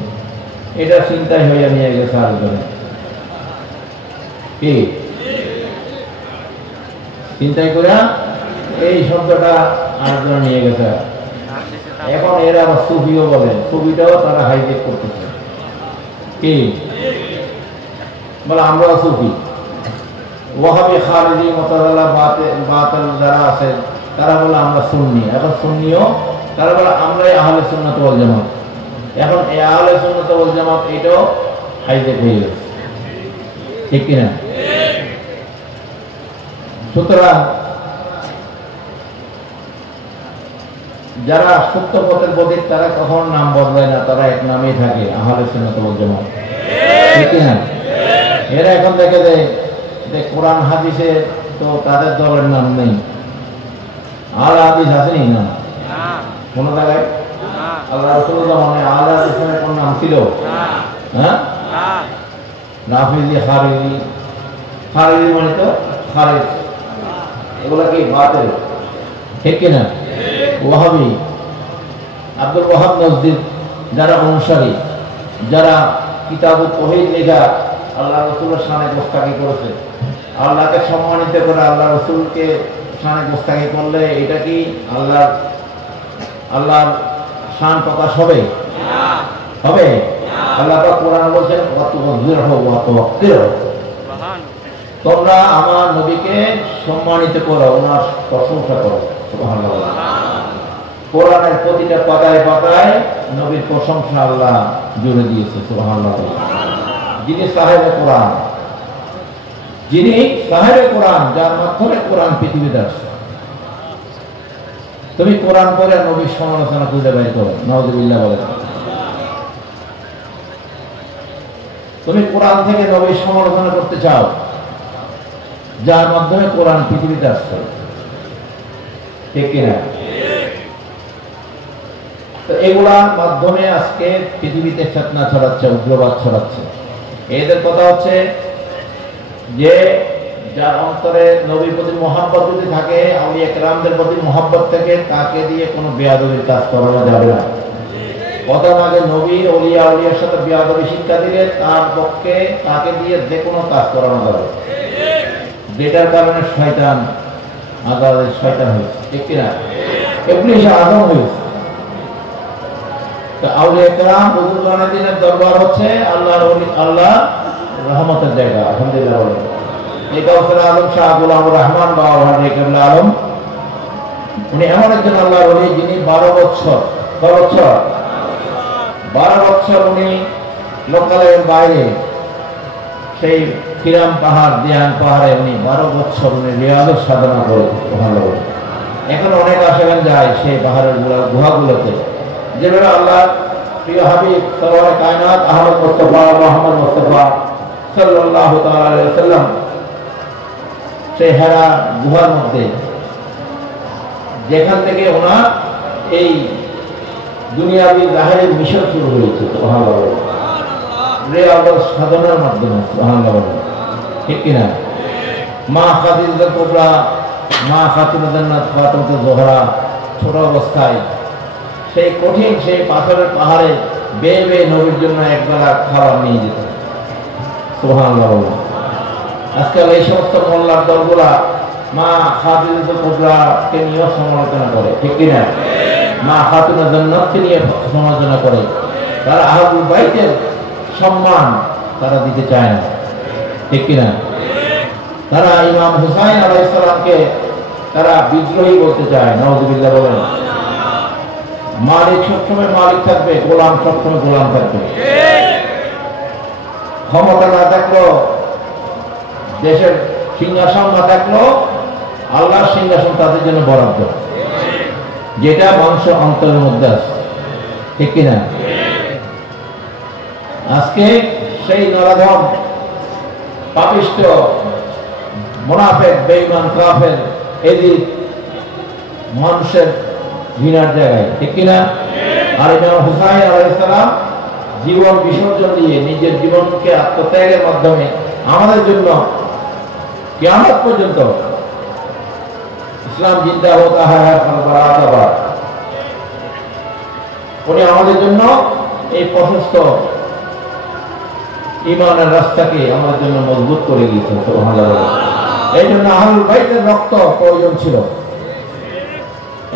এটা চিন্তায় হইয়া নিয়ে গেছে আরেকজনে, কি চিন্তায় করে এই শব্দটা আরেকজনে নিয়ে গেছে। এখন এরা আবার সুফিও বলে, সুফিটাও তারা হাইজেক করতেছে। কি বলে আমরা সুফি। ওয়াহাবি, খারিজি, মুতাজিলা, বাতিল যারা আছে তারা বলে আমরা সুন্নি। এখন সুন্নিও তারা বলে আমরাই আহলে সুন্নাত ওয়াল জামাত। এখন এই আহলে সুন্নাত ওয়াল জামাত এটাও হাইজেক হয়ে গেছে, ঠিক কিনা? সুতরাং যারা সত্য পথের পথিক তারা কখনো নাম বদলায় না, তারা এক নামেই থাকে, আহলে সুন্নাত ওয়াল জামাত, ঠিক কিনা? এরা এখন দেখে যে কোরআন হাদিসে তো তাদের দলের নাম নেই, আহলে হাদিস আসেনি না কোন জায়গায়? আল্লাহ রাসূলের জামানায় আহলে হাদিসের কোন নাম ছিল? হ্যাঁ, নাফিজি, খারিজি। খারিজি মানে তো খারিজ, এগুলা কি বাতিল, ঠিক কিনা? ওয়াহাবি, আব্দুল ওয়াহাব নজদীর যারা অনুসারী, যারা কিতাবুত তাওহীদ লেখা আল্লাহ রাসূলের শানে গোস্তাকি করেছে, আল্লাহকে সম্মানিত করে আল্লাহ রাসূলকে শানে গোস্তাকি করলে এটা কি আল্লাহর শান প্রকাশ হবে? হবে? আল্লাহ পাক কোরআনে বলেছেন ওয়াতুযিরহু ওয়া তুওয়াক্কিরহু, তোমরা আমার নবীকে সম্মানিত করো, ওনার প্রশংসা করো। সুবহানাল্লাহ। কোরআনের প্রতিটা পাতায় পাতায় নবীর প্রশংসা আল্লাহ জুড়ে দিয়েছে। সুবহানাল্লাহ। যিনি সাহেবে কোরআন, যিনি সাহেবে কোরআন, যার মাধ্যমে কোরআন পৃথিবীতে আসছে। তুমি কোরআন পড়ে নবীর সমালোচনা খুঁজে বের করো, নাউযুবিল্লাহ বলে। তুমি কোরআন থেকে নবীর সমালোচনা করতে চাও, যার মাধ্যমে কোরআন পৃথিবীতে আসছে। ঠিক কিনা? তো এগুলার মাধ্যমে আজকে পৃথিবীতে ফিতনা ছড়াচ্ছে, উগ্রবাদ ছড়াচ্ছে। এদের কথা হচ্ছে যে যার অন্তরে নবীর প্রতি মহব্বত যদি থাকে, আউলিয়া কেরামদের প্রতি মহব্বত থাকে, তাকে দিয়ে কোনো বেয়াদবির কাজ করানো যাবে না। কথা আগে নবী ওলিয়া উলিয়ার সাথে বেয়াদবি শিক্ষা দিলে তার পক্ষে তাকে দিয়ে যে কোনো কাজ করানো যাবে, যেটার কারণে শয়তান আদালতের শয়তান হয়েছে। ঠিক কিনা? ইবলিস আদম হয়েছে। তো আউলিয়া কেরাম বুজুর্গানে দিনের দরবার হচ্ছে আল্লাহ রহমতের জায়গা। আলহামদুলিল্লাহ বলেন। এই কাউসার আলম শাহ গোলামুর রহমান বাবা কেবলা আলম, উনি এমন একজন আল্লাহর ওলি যিনি 12 বছর 12 বছর উনি লোকালয়ের বাইরে সেই কিরাম পাহাড় দিয়ান পাহাড়ে উনি 12 বছর উনি রিয়াজত সাধনা করে ভালো। এখন অনেক আশেখান যায় সেই পাহাড়ের গুহাগুলোতে, যেভাবে আল্লাহ প্রিয় হাবিব সরওয়ারে কায়নাত আহমদ মুস্তাফা মুহাম্মদ মুস্তাফা সাল্লাল্লাহু তাআলা আলাইহি ওয়াসাল্লাম সেই হেরা গুহার মধ্যে, যেখান থেকে ওনার এই দুনিয়াবি জাহেরের মিশন শুরু হয়েছে। সুবহানাল্লাহ, রিয়াজত সাধনার মাধ্যমে। সুবহানাল্লাহ, ঠিক কিনা? মা খাদিজা কুবরা, মা খাতুন জান্নাত ফাতেমা জোহরা ছোট অবস্থায় সেই কঠিন সেই পাথরের পাহাড়ে বেয়ে বেয়ে নবীর জন্য একবেলা খাবার নিয়ে যেত। সুবহানাল্লাহ। আজকাল এই সমস্ত মোল্লার দলগুলা মা খাদিজা কুবরাকে নিয়ে সমালোচনা করে। ঠিক কিনা? মা খাতুন জান্নাতকে নিয়ে সমালোচনা করে। তারা আহলুল বাইতের সম্মান তারা দিতে চায় না। ঠিক কিনা? তারা ইমাম হুসাইন আলাইহিস সালামকে তারা বিদ্রোহী বলতে চায়। নাউযুবিল্লাহ বলেন। মালিক সবসময় মালিক থাকবে, গোলাম সবসময় গোলাম থাকবে। ক্ষমতা না থাকলো, দেশের সিংহাসন না থাকলো, আল্লাহর সিংহাসন তাদের জন্য বরাদ্দ, যেটা মানুষ অন্তরের মধ্যে আছে। ঠিক কিনা? আজকে সেই নরাধম পাপিষ্ঠ মুনাফিক বেঈমান কাফের এদিক মানুষের ঘৃণার জায়গায়। ঠিক কিনা? আর ইমাম হুসাইন আলাইহিস সালাম জীবন বিসর্জন দিয়ে নিজের জীবনকে আত্মত্যাগের মাধ্যমে আমাদের জন্য কিয়ামত পর্যন্ত ইসলাম জিন্দা হতা হ্যাঁ বারাকাবাদ, উনি আমাদের জন্য এই প্রশস্ত ঈমানের রাস্তাকে আমাদের জন্য মজবুত করে দিয়েছেন। সুবহানাল্লাহ। এই জন্য আহলুল বাইতের রক্ত প্রয়োজন ছিল।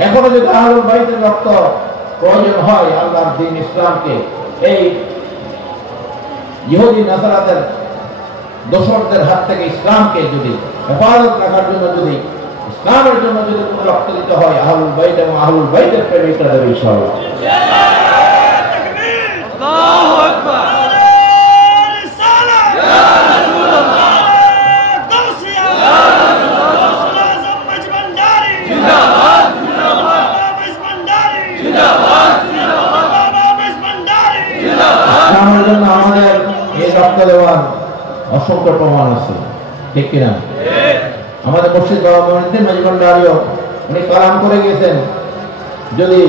এখনো যদি আহলুল বাইতের রক্ত প্রয়োজন হয় আল্লাহর দ্বীন ইসলামকে, এই ইহুদি নাসারাদের দোসরদের হাত থেকে ইসলামকে যদি হেফাজত রাখার জন্য, যদি ইসলামের জন্য যদি কোনো রক্ত দিতে হয়, আহলুল বাইত এবং আহলুল বাইতের প্রেমিকরা দেবে ইনশাআল্লাহ। আল্লাহু আকবার। আমাদের এই রক্ত দেওয়ার অসংখ্য প্রমাণ আছে। ঠিক কিনা? আমাদের মুর্শিদ বাবা মঈনুদ্দিন মাঝিবান্ডারিও উনি কালাম করে গেছেন, যদি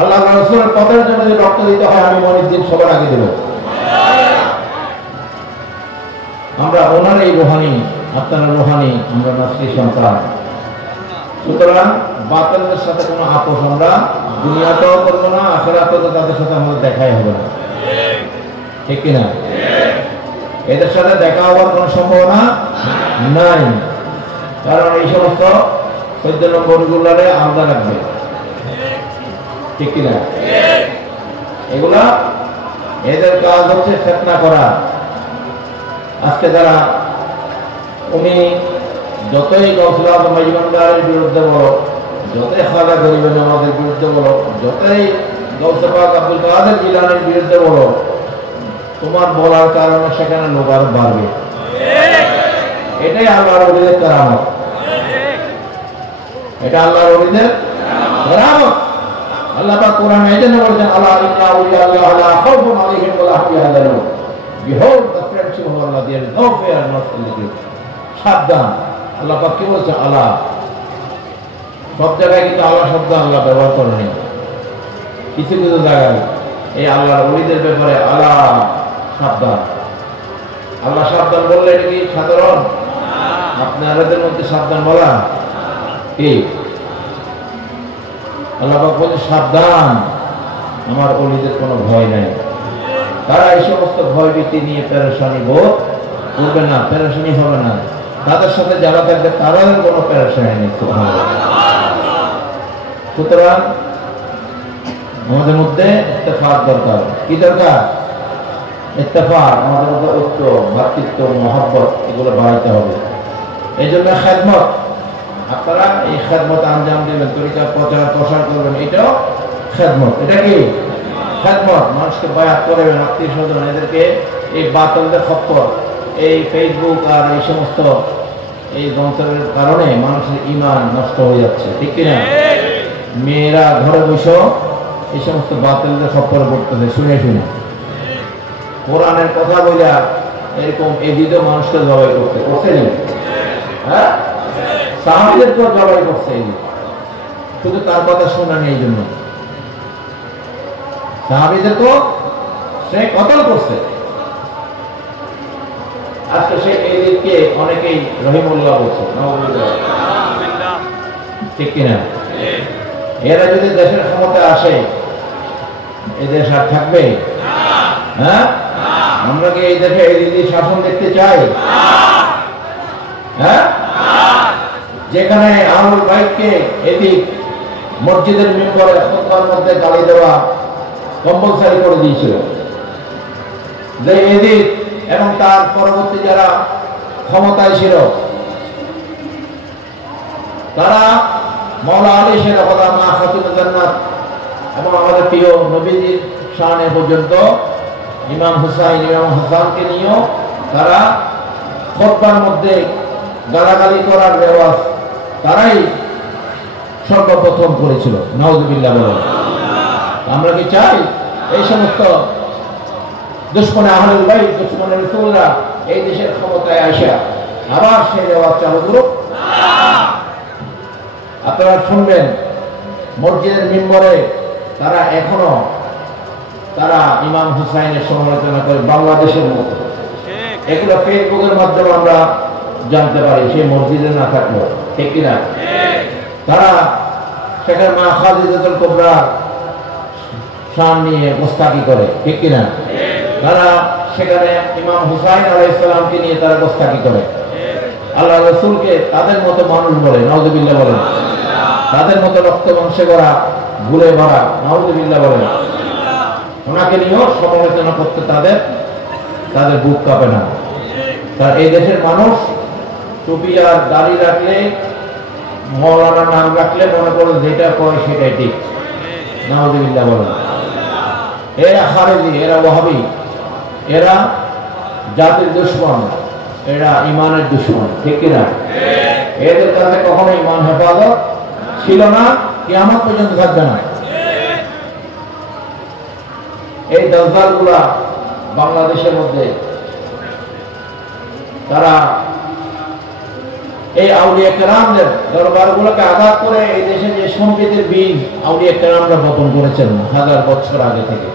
আল্লাহ রাসূলের পথের জন্য যদি রক্ত দিতে হয় আমি মঈনুদ্দিন সবার আগে দেব। আমরা ওনার এই রুহানি, আপনারা রুহানি, আমরা নাসরি সন্তান। সুতরাং বাতিলের সাথে কোনো আপোষ আমরা দুনিয়াতেও করবো না, আখিরাতেও তাদের সাথে আমাদের দেখাই হবে না। ঠিক কিনা? এদের সাথে দেখা হওয়ার কোনো সম্ভাবনা নাই, কারণ এই সমস্ত 14 নম্বর গুলারে আলাদা রাখবে। ঠিক কিনা? এগুলা এদের কাজ হচ্ছে ফিতনা করা। আজকে যারা উনি যতই গৌসুল আজম মাইজবান্ডারের বিরুদ্ধে বলো, যতই খাজা গরিবের আমাদের বিরুদ্ধে বলো, যতই গৌসে পাক আব্দুল কাদের জিলানীর বিরুদ্ধে বলো, তোমার বলার কারণে সেখানে লোক আরো বাড়বে। এটাই আল্লাহর ওলিদের কারামত। এটা আল্লাহর ওলিদের কারামত। আল্লাহ পাক কোরআনে এই জন্য বলেছেন, আল্লাহ ইন্না আউলিয়া আল্লাহ লা খাউফুন আলাইহিম ওয়া লা হুম ইয়াহজানুন। Behold the friendship of Allah, there is no fear, not illness. সাবধান। আল্লাহ পাক কি বলছেন? আল্লাহ সব জায়গায় কিন্তু আল্লাহ শব্দ আল্লাহ ব্যবহার করেনি। কিছু কিছু জায়গায় এই আল্লাহর ওলিদের ব্যাপারে আল্লাহ সাবধান, আল্লাহ সাবধান বললে এটা কি সাধারণ? আপনাদের মধ্যে সাবধান বলা কি? আল্লাহ বলছে সাবধান, আমার ওলিদের কোনো ভয় নাই। তারা এই সমস্ত ভয় ভীতি নিয়ে পেরেশানি বোধ করবে না, পেরেশানি হবে না। তাদের সাথে যারা থাকবে তাদের কোনো পেরেশানি নেই। সুতরাং আমাদের মধ্যে ইত্তেফাক দরকার। কি দরকার? ইত্তেফাক, আমাদের মধ্যে ঐক্য, ভ্রাতৃত্ব, মহব্বত এগুলো বাড়াইতে হবে। এই জন্য খেদমত, আপনারা এই খেদমত আঞ্জাম দেবেন, তরিকা প্রচার প্রসার করবেন, এটাও খেদমত। এটা কি খেদমত? মানুষকে বায়াত করবেন, আত্মীয় স্বজন এদেরকে এই বাতিলদের খপ্পর, এই ফেসবুক আর এই সমস্ত এই যন্ত্রের কারণে মানুষের ঈমান নষ্ট হয়ে যাচ্ছে, ঠিক কিনা? মেয়েরা ঘরে বসে এই সমস্ত বাতিলদের খপ্পরে পড়তেছে শুনে শুনে। কোরআনের কথা বইলা এরকম এদিকে মানুষকে জবাই করছে নি? হ্যাঁ, সাহাবীদের তো জবাই করছে, শুধু তার কথা শোনা নেই। এই জন্য সাহাবীদের তো সে কতল করছে। আজকে সে এদিকে অনেকেই রহিমুল্লাহ বলছে, ঠিক কিনা? এরা যদি দেশের ক্ষমতা আসে, এই দেশ আর থাকবে? হ্যাঁ, আমরা কি এই দেশে এই শাসন দেখতে চাই? হ্যাঁ, যেখানে আহলুল বাইতকে এদিক মসজিদের মিম্বরে খুতবার মধ্যে গালি দেওয়া কম্পালসারি করে দিয়েছিল, যে এদিক এবং তার পরবর্তী যারা ক্ষমতায় ছিল তারা মাওলা আলী শের কথা মা খাতুনে জান্নাত এবং আমাদের প্রিয় নবীজির শানে পর্যন্ত ইমাম হুসাইন, ইমাম হাসানকে নিয়েও তারা খুতবার মধ্যে গালাগালি করার রেওয়াজ তারাই সর্বপ্রথম করেছিল। নাউযুবিল্লাহ বলেন। আমরা কি চাই এই সমস্ত দুশমনে আহলুল বাইত, দুশমনে রাসূলরা এই দেশের ক্ষমতায় আসা আবার সেই রেওয়াজ চালু করুক? আপনারা শুনবেন মসজিদের মিম্বরে তারা এখনো তারা ইমাম হুসাইনের সমালোচনা করে বাংলাদেশের মতো। এগুলো ফেসবুকের মাধ্যমে আমরা জানতে পারি, সেই মসজিদে না থাকলেও, ঠিক কিনা? তারা সেখানে মা খাদিজাতুল কুবরা শান নিয়ে গোস্তাকি করে, ঠিক কিনা? তারা সেখানে ইমাম হুসাইন আলাইহিস সালামকে নিয়ে তারা গোস্তাকি করে, আল্লাহ রাসূলকে তাদের মতো মানুষ বলে, নাউযুবিল্লাহ বলেন। তাদের মতো রক্ত মাংসে করা, ভুলে ভরা, নাউযুবিল্লাহ বলেন। ওনাকে নিয়েও সমালোচনা করতে তাদের বুক কাঁপে না। তার এই দেশের মানুষ টুপি আর দাড়ি রাখলে, মৌলানা নাম রাখলে মনে করে যেটা কয় সেটাই ঠিক, নাউযুবিল্লাহ বলেন। এরা খারেজি, এরা ওয়াহাবি, এরা জাতির দুশমন, এরা ইমানের দুশমন, ঠিক কিনা? এদের কাছে কখনো ইমান হেফাজত ছিল না, কিয়ামত পর্যন্ত থাকবে না। এই দাজ্জালগুলা বাংলাদেশের মধ্যে তারা এই আউলিয়া কেরামদের দরবারগুলোকে আঘাত করে এই দেশে যে সম্প্রীতির বীজ আউলিয়া কেরামরা বপন করেছেন হাজার বছর আগে থেকে।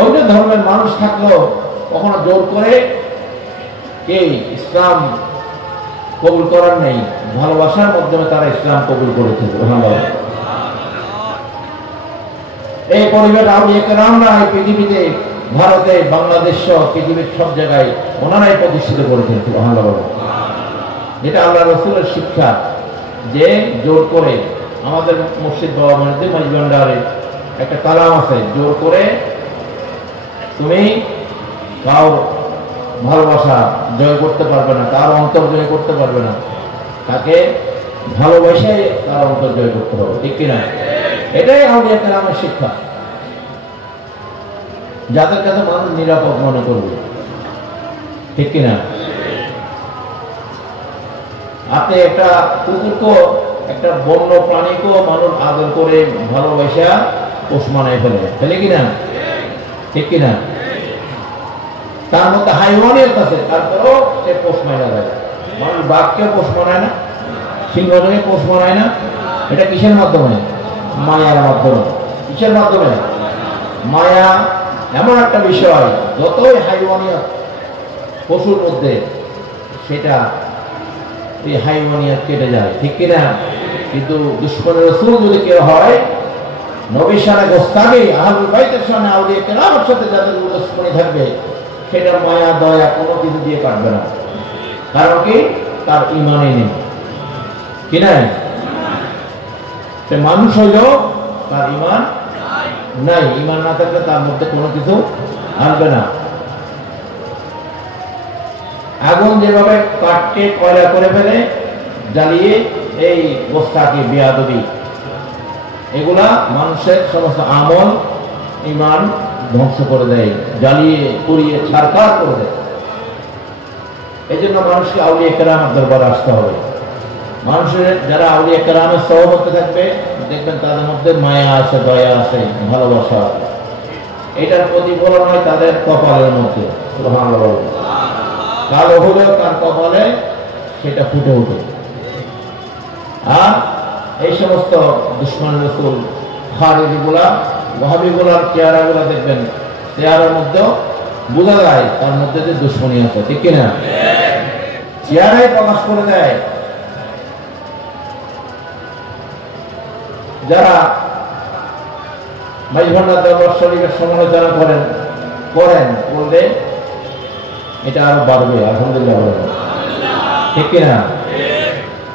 অন্য ধর্মের মানুষ থাকলেও কখনো জোর করে এই ইসলাম কবুল করার নেই, ভালোবাসার মাধ্যমে তারা ইসলাম কবুল করেছে। এই পরিবেশ আউলিয়া কেরামরা এই পৃথিবীতে, ভারতে, বাংলাদেশ সহ পৃথিবীর সব জায়গায় ওনারাই প্রতিষ্ঠিত করেছেন। সুবহানাল্লাহ। যেটা আল্লাহ রাসূলের শিক্ষা, যে জোর করে আমাদের মুর্শিদ বাবা মনিউদ্দিন মাইজভান্ডারের একটা কালাম আছে, জোর করে তুমি কার ভালোবাসা জয় করতে পারবে না, কার অন্তর জয় করতে পারবে না, তাকে ভালোবাসাই তার অন্তর জয় করতে হবে, ঠিক কিনা? এটাই আউলিয়া কেরামের শিক্ষা, যাদের কাছে মানুষ নিরাপদ মনে করবে, ঠিক কিনা? আপনি একটা কুকুরকে, একটা বন্য প্রাণীকেও মানুষ আদর করে ভালোবাসা পোষ মানায় ফেলে কিনা, ঠিক কিনা? তার মধ্যে হাইওয়ানিয়ত আছে, তারপরেও সে পোষ মানা যায়। মানুষ বাঘকে পোষ মানায় না, সিংহটাকে পোষ মানায় না, এটা কিসের মাধ্যমে? মায়ার মাধ্যমে। কিসের মাধ্যমে? মায়া এমন একটা বিষয়, যতই হাইওয়ানিয়ত পশুর মধ্যে, সেটা এই হাইওয়ানিয়ত কেটে যায়, ঠিক কিনা? কিন্তু দুশমনের রাসূল যদি কেউ হয়, নবীর সামনে গোস্তাগি, আহলুল বাইতের সামনে, আউলিয়া কেরামের সাথে যাদের দুশমনি থাকবে, সেটা মায়া দয়া কোনো কিছু দিয়ে কাটবে না। কারণ কি? তার ঈমানই নেই, কি নাই? সে মানুষ হইল, তার ঈমান নাই। ঈমান না থাকলে তার মধ্যে কোনো কিছু আসবে না। আগুন যেভাবে কাটকে কয়লা করে ফেলে, জ্বালিয়ে এই গোস্তাকি, বেয়াদবি, এগুলা মানুষের সমস্ত আমল, ঈমান ধ্বংস করে দেয়, জ্বালিয়ে পুড়িয়ে ছারখার করে দেয়। এই জন্য মানুষকে আউলিয়া কেরামের দরবারে আসতে হবে। মানুষের যারা আউলিয়া কেরামের সহবতে থাকবে, দেখবেন তাদের মধ্যে মায়া আছে, দয়া আছে, ভালোবাসা আছে। এটার প্রতিফলন হয় তাদের কপালের মধ্যে। সুবহানাল্লাহ। কালো হলেও তার কপালে সেটা ফুটে ওঠে। আর এই সমস্ত দুশমন রাসূল, খারিজিগুলা, ওয়াহাবিগুলার চেহারাগুলা দেখবেন, চেহারার মধ্যেও বোঝা যায় তার মধ্যে যে দুশমনী আছে, ঠিক কিনা? চেহারাই প্রকাশ করে দেয়। যারা মাইজভান্ডার দরবার শরীফের সমালোচনা করলে এটা আরো বাড়বে, আলহামদুলিল্লাহ বলেন, ঠিক কিনা?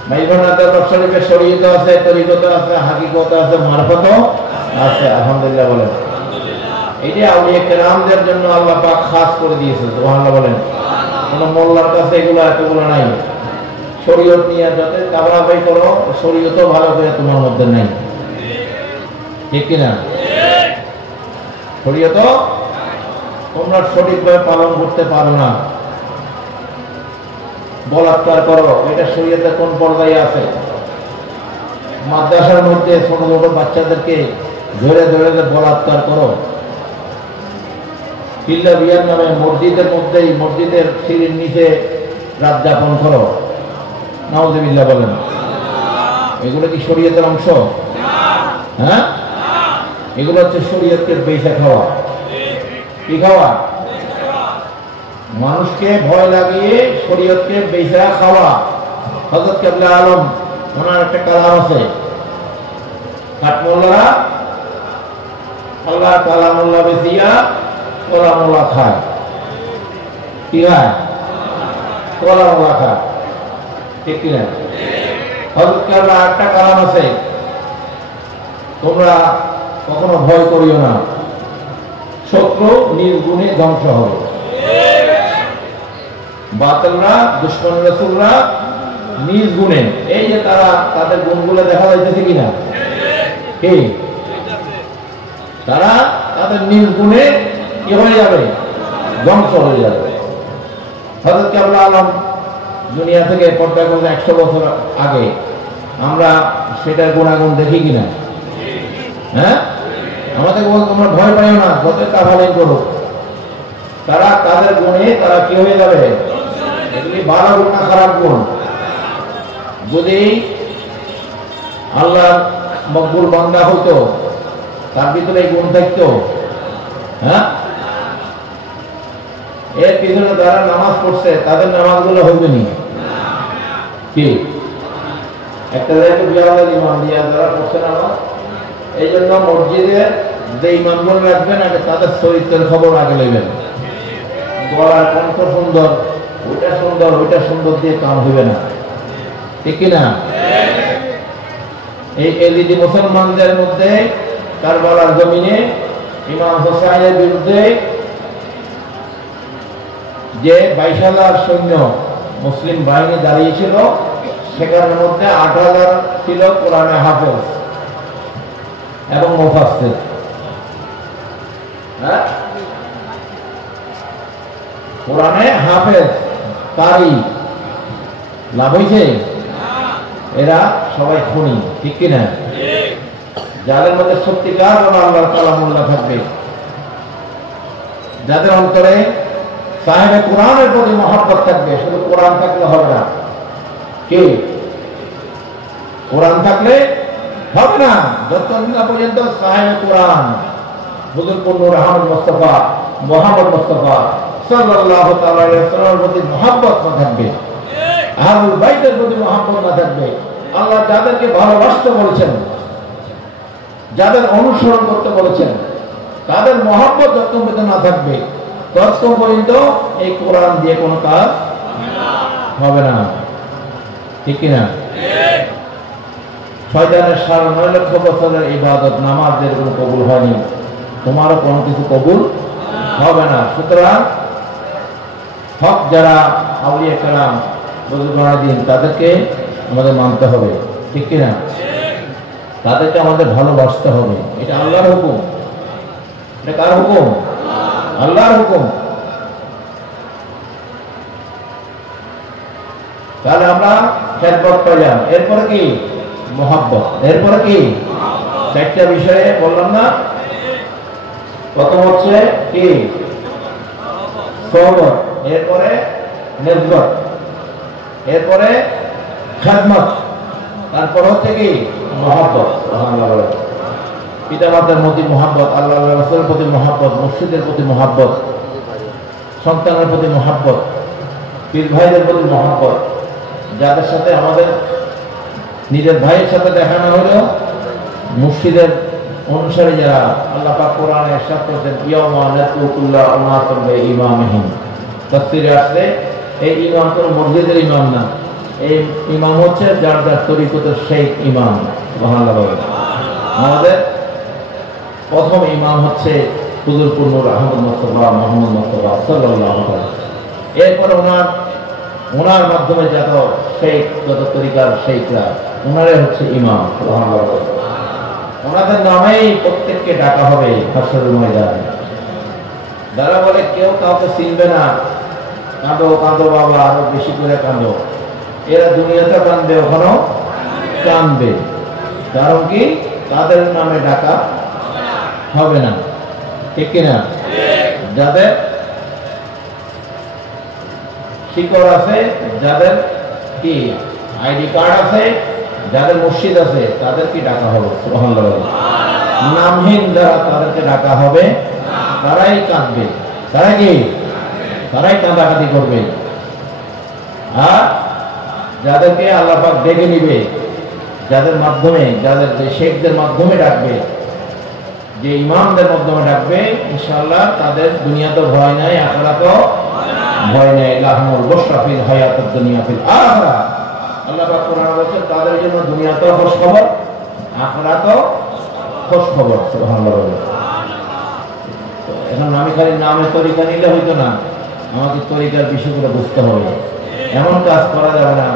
মাইজভান্ডার দরবার শরীফের শরীয়ত আছে, তরিকত আছে, হাকিকত আছে, মারফত আছে, আলহামদুলিল্লাহ বলেন। এটা আউলিয়া কেরামদের জন্য আল্লাহ পাক খাস করে দিয়েছে, সুবহানাল্লাহ বলেন। কোন মোল্লার কাছে এগুলো এতগুলো নাই। শরীয়ত নিয়ে যত কাবাবাই করো, শরীয়তও ভালো করে তোমার মধ্যে নাই, ঠিক কিনা? শরীয়ত তোমরা সঠিকভাবে পালন করতে পারো না, বলাৎকার করো, এটা শরীয়তে কোন পর্যায়ে আছে? মাদ্রাসার মধ্যে ছোট ছোট বাচ্চাদেরকে ধরে ধরে বলাৎকার করো, কিল্লা বিয়ার নামে মসজিদের মধ্যেই, মসজিদের সিঁড়ির নিচে রাত যাপন করো, নাউযুবিল্লাহ বলেন। এগুলো কি শরীয়তের অংশ? হ্যাঁ, এগুলো হচ্ছে শরীয়তকে বেঁচে খাওয়া। কি খাওয়া? মানুষকে ভয় লাগিয়ে শরীয়তকে বেঁচে খাওয়া। হযরত কেবলা আলম ওনার একটা কালাম আছে, কাঠমোল্লারা আল্লাহ কালামুল্লাহ বেচিয়া কলামুল্লাহ খায়। কি খায়? কলামুল্লাহ খায়, ঠিক কিনা? হযরত কেবলা একটা কালাম আছে, তোমরা কখনো ভয় করিও না, শত্রু নির্গুণে ধ্বংস হবে। বাতিলরা, দুশমন রাসূলরা নিজ গুণে, এই যে তারা তাদের গুণগুলো দেখা যাইতেছে কিনা, কি তারা তাদের নিজ গুণে কি হয়ে যাবে? ধ্বংস হয়ে যাবে। হযরত কেবলা আলম দুনিয়া থেকে পর্দা করলে 100 বছর আগে, আমরা সেটার গুণাগুণ দেখি কিনা? হ্যাঁ, আমাদের তোমরা ভয় পাইও না, যত কাফালিং করো, তারা তাদের গুণে তারা কি হয়ে যাবে? এগুলি ভালো গুণ না খারাপ গুণ? যদি আল্লাহর মকবুল বান্দা হইতো, তার ভিতরে এই গুণ থাকতো, হ্যাঁ, এর পিছনে যারা নামাজ পড়ছে তাদের নামাজগুলো হইবে নি? কি একটা জায়গায় বিয়াদের ইমাম দিয়া যারা পড়ছে নামাজ, এই জন্য মসজিদে যে ইমামগুলো রাখবেন আগে তাদের চরিত্রের খবর আগে নেবেন। গলার কণ্ঠ সুন্দর, ওইটা সুন্দর, ওইটা সুন্দর দিয়ে কাম হইবে না, ঠিক কিনা? এই এলইডি মুসলমানদের মধ্যে কারবালার জমিনে ইমাম হোসাইনের বিরুদ্ধে যে 22,000 সৈন্য মুসলিম বাহিনী দাঁড়িয়েছিল, সেখানের মধ্যে 8,000 ছিল কোরআনে হাফেজ এবং মুফাসসির। হ্যাঁ, কোরআনে হাফেজ কারি লাভ হয়েছে? এরা সবাই খুনি, ঠিক কিনা? যাদের মধ্যে সত্যিকার আল্লাহর কালামুল্লাহ থাকবে, যাদের অন্তরে সাহেবে কোরআনের প্রতি মহব্বত থাকবে, শুধু কোরআন থাকলে হবে না, কি কোরআন থাকলে হবে না। যতদিন না পর্যন্ত সাহেব কোরআন হুজুর নূর আহমদ মুস্তাফা মুহাম্মদ মুস্তাফা সাল্লাল্লাহু তাআলা আলাইহি ওয়াসাল্লামের প্রতি মহব্বত না থাকবে, আহলুল বাইতের প্রতি মহব্বত না থাকবে, আল্লাহ যাদেরকে ভালোবাসতে বলেছেন, যাদের অনুসরণ করতে বলেছেন, তাদের মহব্বত যতক্ষণ পর্যন্ত না থাকবে ততক্ষণ পর্যন্ত এই কোরআন দিয়ে কোনো কাজ হবে না। ঠিক কিনা? শয়তানের 9.5 লক্ষ বছরের ইবাদত নামাজের কোনো কবুল হয়নি, তোমারও কোনো কিছু কবুল হবে না। সুতরাং হক যারা আউলিয়া কেরাম বুজুর্গানে দিন তাদেরকে আমাদের মানতে হবে। ঠিক কিনা? তাদেরকে আমাদের ভালোবাসতে হবে। এটা আল্লাহর হুকুম। এটা কার হুকুম? আল্লাহর হুকুম। তাহলে আমরা খেদমত পেলাম। এরপরে কি? মহব্বত। এরপরে কি? 4টা বিষয়ে বললাম না? প্রথম হচ্ছে কি? সোহবত, এরপরে নিসবত, এরপরে খেদমত, তারপর হচ্ছে কি? মহব্বত। পিতা মাতার প্রতি মহব্বত, আল্লাহ রাসূলের প্রতি মহব্বত, মসজিদের প্রতি মহব্বত, সন্তানের প্রতি মহব্বত, পীর ভাইদের প্রতি মহব্বত, যাদের সাথে আমাদের নিজের ভাইয়ের সাথে দেখা না হলেও মুর্শিদের অনুসারী যারা, আল্লাহ পাক কোরআনে ইরশাদ করেছেন ইয়াউমা নাতু কুল্লা উনাসিন বিইমামিহিম। তাফসীরে আসলে এই ইমাম কোনো মসজিদের ইমাম না, এই ইমাম হচ্ছে যার যার তরিকতের শেখ ইমাম। সুবহানাল্লাহ। আমাদের প্রথম ইমাম হচ্ছে হুজুর নূর আহমদ মুস্তাফা মুহাম্মদ মুস্তাফা সাল্লাল্লাহু আলাইহি ওয়াসাল্লাম। এরপরে ওনার মাধ্যমে যত শেখ, যত তরিকার শেখরা, ওনারে হচ্ছে ইমাম। সুবহানাল্লাহ। ওনাদের নামেই প্রত্যেককে ডাকা হবে হাসরের ময়দানে। যারা বলে কেউ কাউকে চিনবে না, কাঁদো কাঁদো বাবা, আরো বেশি করে কাঁদো, এরা দুনিয়াতে কাঁদবে, ওখানেও কাঁদবে। কারণ কি? তাদের নামে ডাকা হবে না। ঠিক কিনা? যাদের শিকড় আছে, যাদের কি আইডি কার্ড আছে, যাদের মসজিদ আছে, তাদের কি ডাকা হবে? সুবহানাল্লাহ। নামহীন যারা, তাদেরকে ডাকা হবে, তারাই কাঁদবে। তারা কি? তারাই কাঁদাকাটি করবে। আর যাদেরকে আল্লাহ পাক ডেকে নিবে, যাদের মাধ্যমে, যাদের শেখদের মাধ্যমে ডাকবে, যে ইমামদের মাধ্যমে ডাকবে, ইনশাআল্লাহ তাদের দুনিয়াতে ভয় নাই, আখিরাতেও ভয় নেই। লাহুমুল বুশরা ফিল হায়াতিদ দুনিয়া ফিল আখিরা। আল্লাহ পাক কোরআনে বলেছেন তাদের জন্য দুনিয়াতেও খুশ খবর, আখিরাতেও খুশ খবর। সুবহানাল্লাহ। এখন আমি খালি নামের তরিকা নিলে হইতো না, আমাকে তরিকার বিষয়গুলো বুঝতে হবে। এমন কাজ করা যাবে না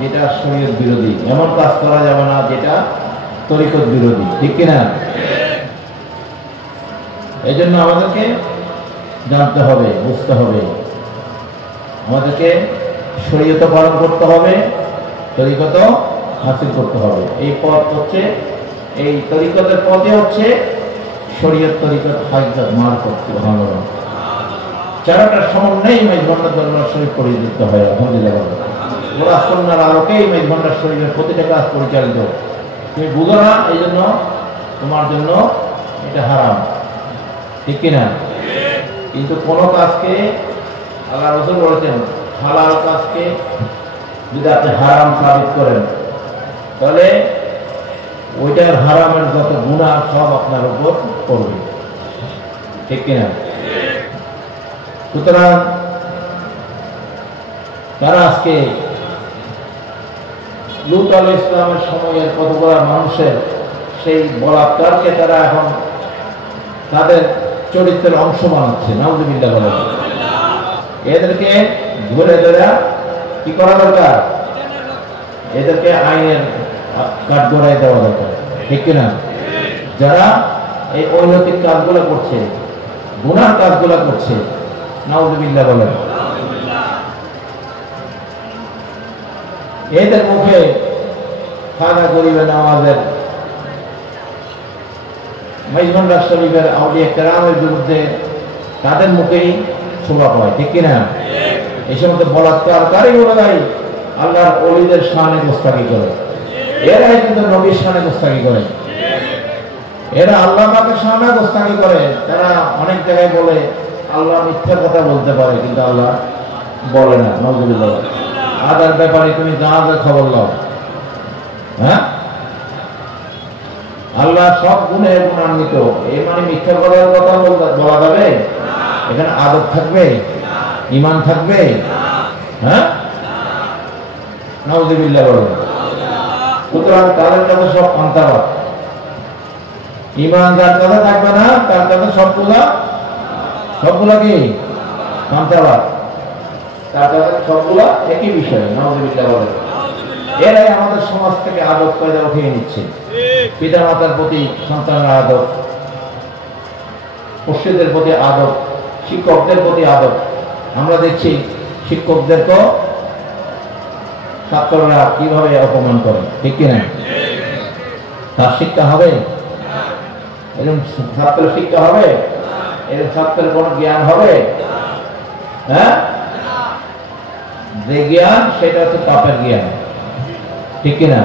যেটা শরীয়ত বিরোধী, এমন কাজ করা যাবে না যেটা তরিকত বিরোধী। ঠিক কিনা? এই জন্য আমাদেরকে জানতে হবে, বুঝতে হবে, আমাদেরকে শরীয়ত পালন করতে হবে, তরিকত হাসিল করতে হবে। এই পথ হচ্ছে, এই তরিকতের পথে হচ্ছে শরীয়ত, তরিকত, হাকিকত, মারফত। সুবহানাল্লাহ। 4টার সমন্বয়ে মেজবান্ডার দরবার শরীফ পরিচালিত হয়। আলহামদুলিল্লাহ। ওরা সুন্নাহর আলোকেই মেজবান্ডার শরীফের প্রতিটা কাজ পরিচালিত। তুমি বুঝো না, এই জন্য তোমার জন্য এটা হারাম। ঠিক কিনা? কিন্তু কোন কাজকে আল্লাহ রাসূল বলেছেন, হালাল কাজকে যদি আপনি হারাম সাবিত করেন, তাহলে ওইটার হারামের যত গুনাহ সব আপনার উপর পড়বে। ঠিক কিনা? সুতরাং তারা আজকে লূত আলাইহিস সালামের সময়ের কতগুলো মানুষের সেই বলাৎকারকে তারা এখন তাদের চরিত্রের অংশ বানাচ্ছে। নাউযুবিল্লাহ বলেন। এদেরকে ধরে ধরে কি করা দরকার? এদেরকে আইনের কাঠগড়ায় দেওয়া দরকার। ঠিক কিনা? যারা এই অনৈতিক কাজগুলো করছে, গুনার কাজগুলো করছে, নাউযুবিল্লাহ বলেন, এদের মুখে খানা গরিবে নামাজের, মেজবান্ডার শরীফের আউলিয়া কেরামের বিরুদ্ধে তাদের মুখেই শোভা পায়। ঠিক কিনা? এই সমস্ত বলাৎকারী বলে আল্লাহর ওলিদের শানে গোস্তাকি করে। এরাই কিন্তু নবীর শানে গোস্তাকি করে, এরা আল্লাহ পাকের শানে গোস্তাকি করে। তারা অনেক জায়গায় বলে আল্লাহ মিথ্যা কথা বলতে পারে, কিন্তু আল্লাহ বলে না। নাউযুবিল্লাহ। আদার ব্যাপারে তুমি যা যা খবর লও, হ্যাঁ, আল্লাহ সব গুণে গুণান্বিত। এই মানে মিথ্যা কথার কথা বলা যাবে? এখানে আদব থাকবে, ইমান থাকবে? হ্যাঁ, নাউযুবিল্লাহ বলেন। সুতরাং তাদের কাছে সব অন্তরাবাদ। ইমান যার কথা থাকবে না, তার কাছে সবগুলা কি অন্তরাবাদ, তার কাছে সবগুলা একই বিষয়। নাউযুবিল্লাহ বলেন। এরাই আমাদের সমাজ থেকে আদব কায়দা উঠিয়ে নিচ্ছে। পিতা মাতার প্রতি সন্তানের আদব, মুর্শিদের প্রতি আদব, শিক্ষকদের প্রতি আদব। আমরা দেখছি শিক্ষকদেরকেও ছাত্ররা কিভাবে অপমান করে, ঠিক কিনা? তার শিক্ষা হবে? এরকম ছাত্র শিক্ষা হবে? এরকম ছাত্রের কোন জ্ঞান হবে? হ্যাঁ, যে জ্ঞান সেটা হচ্ছে পাপের জ্ঞান, ঠিক কিনা?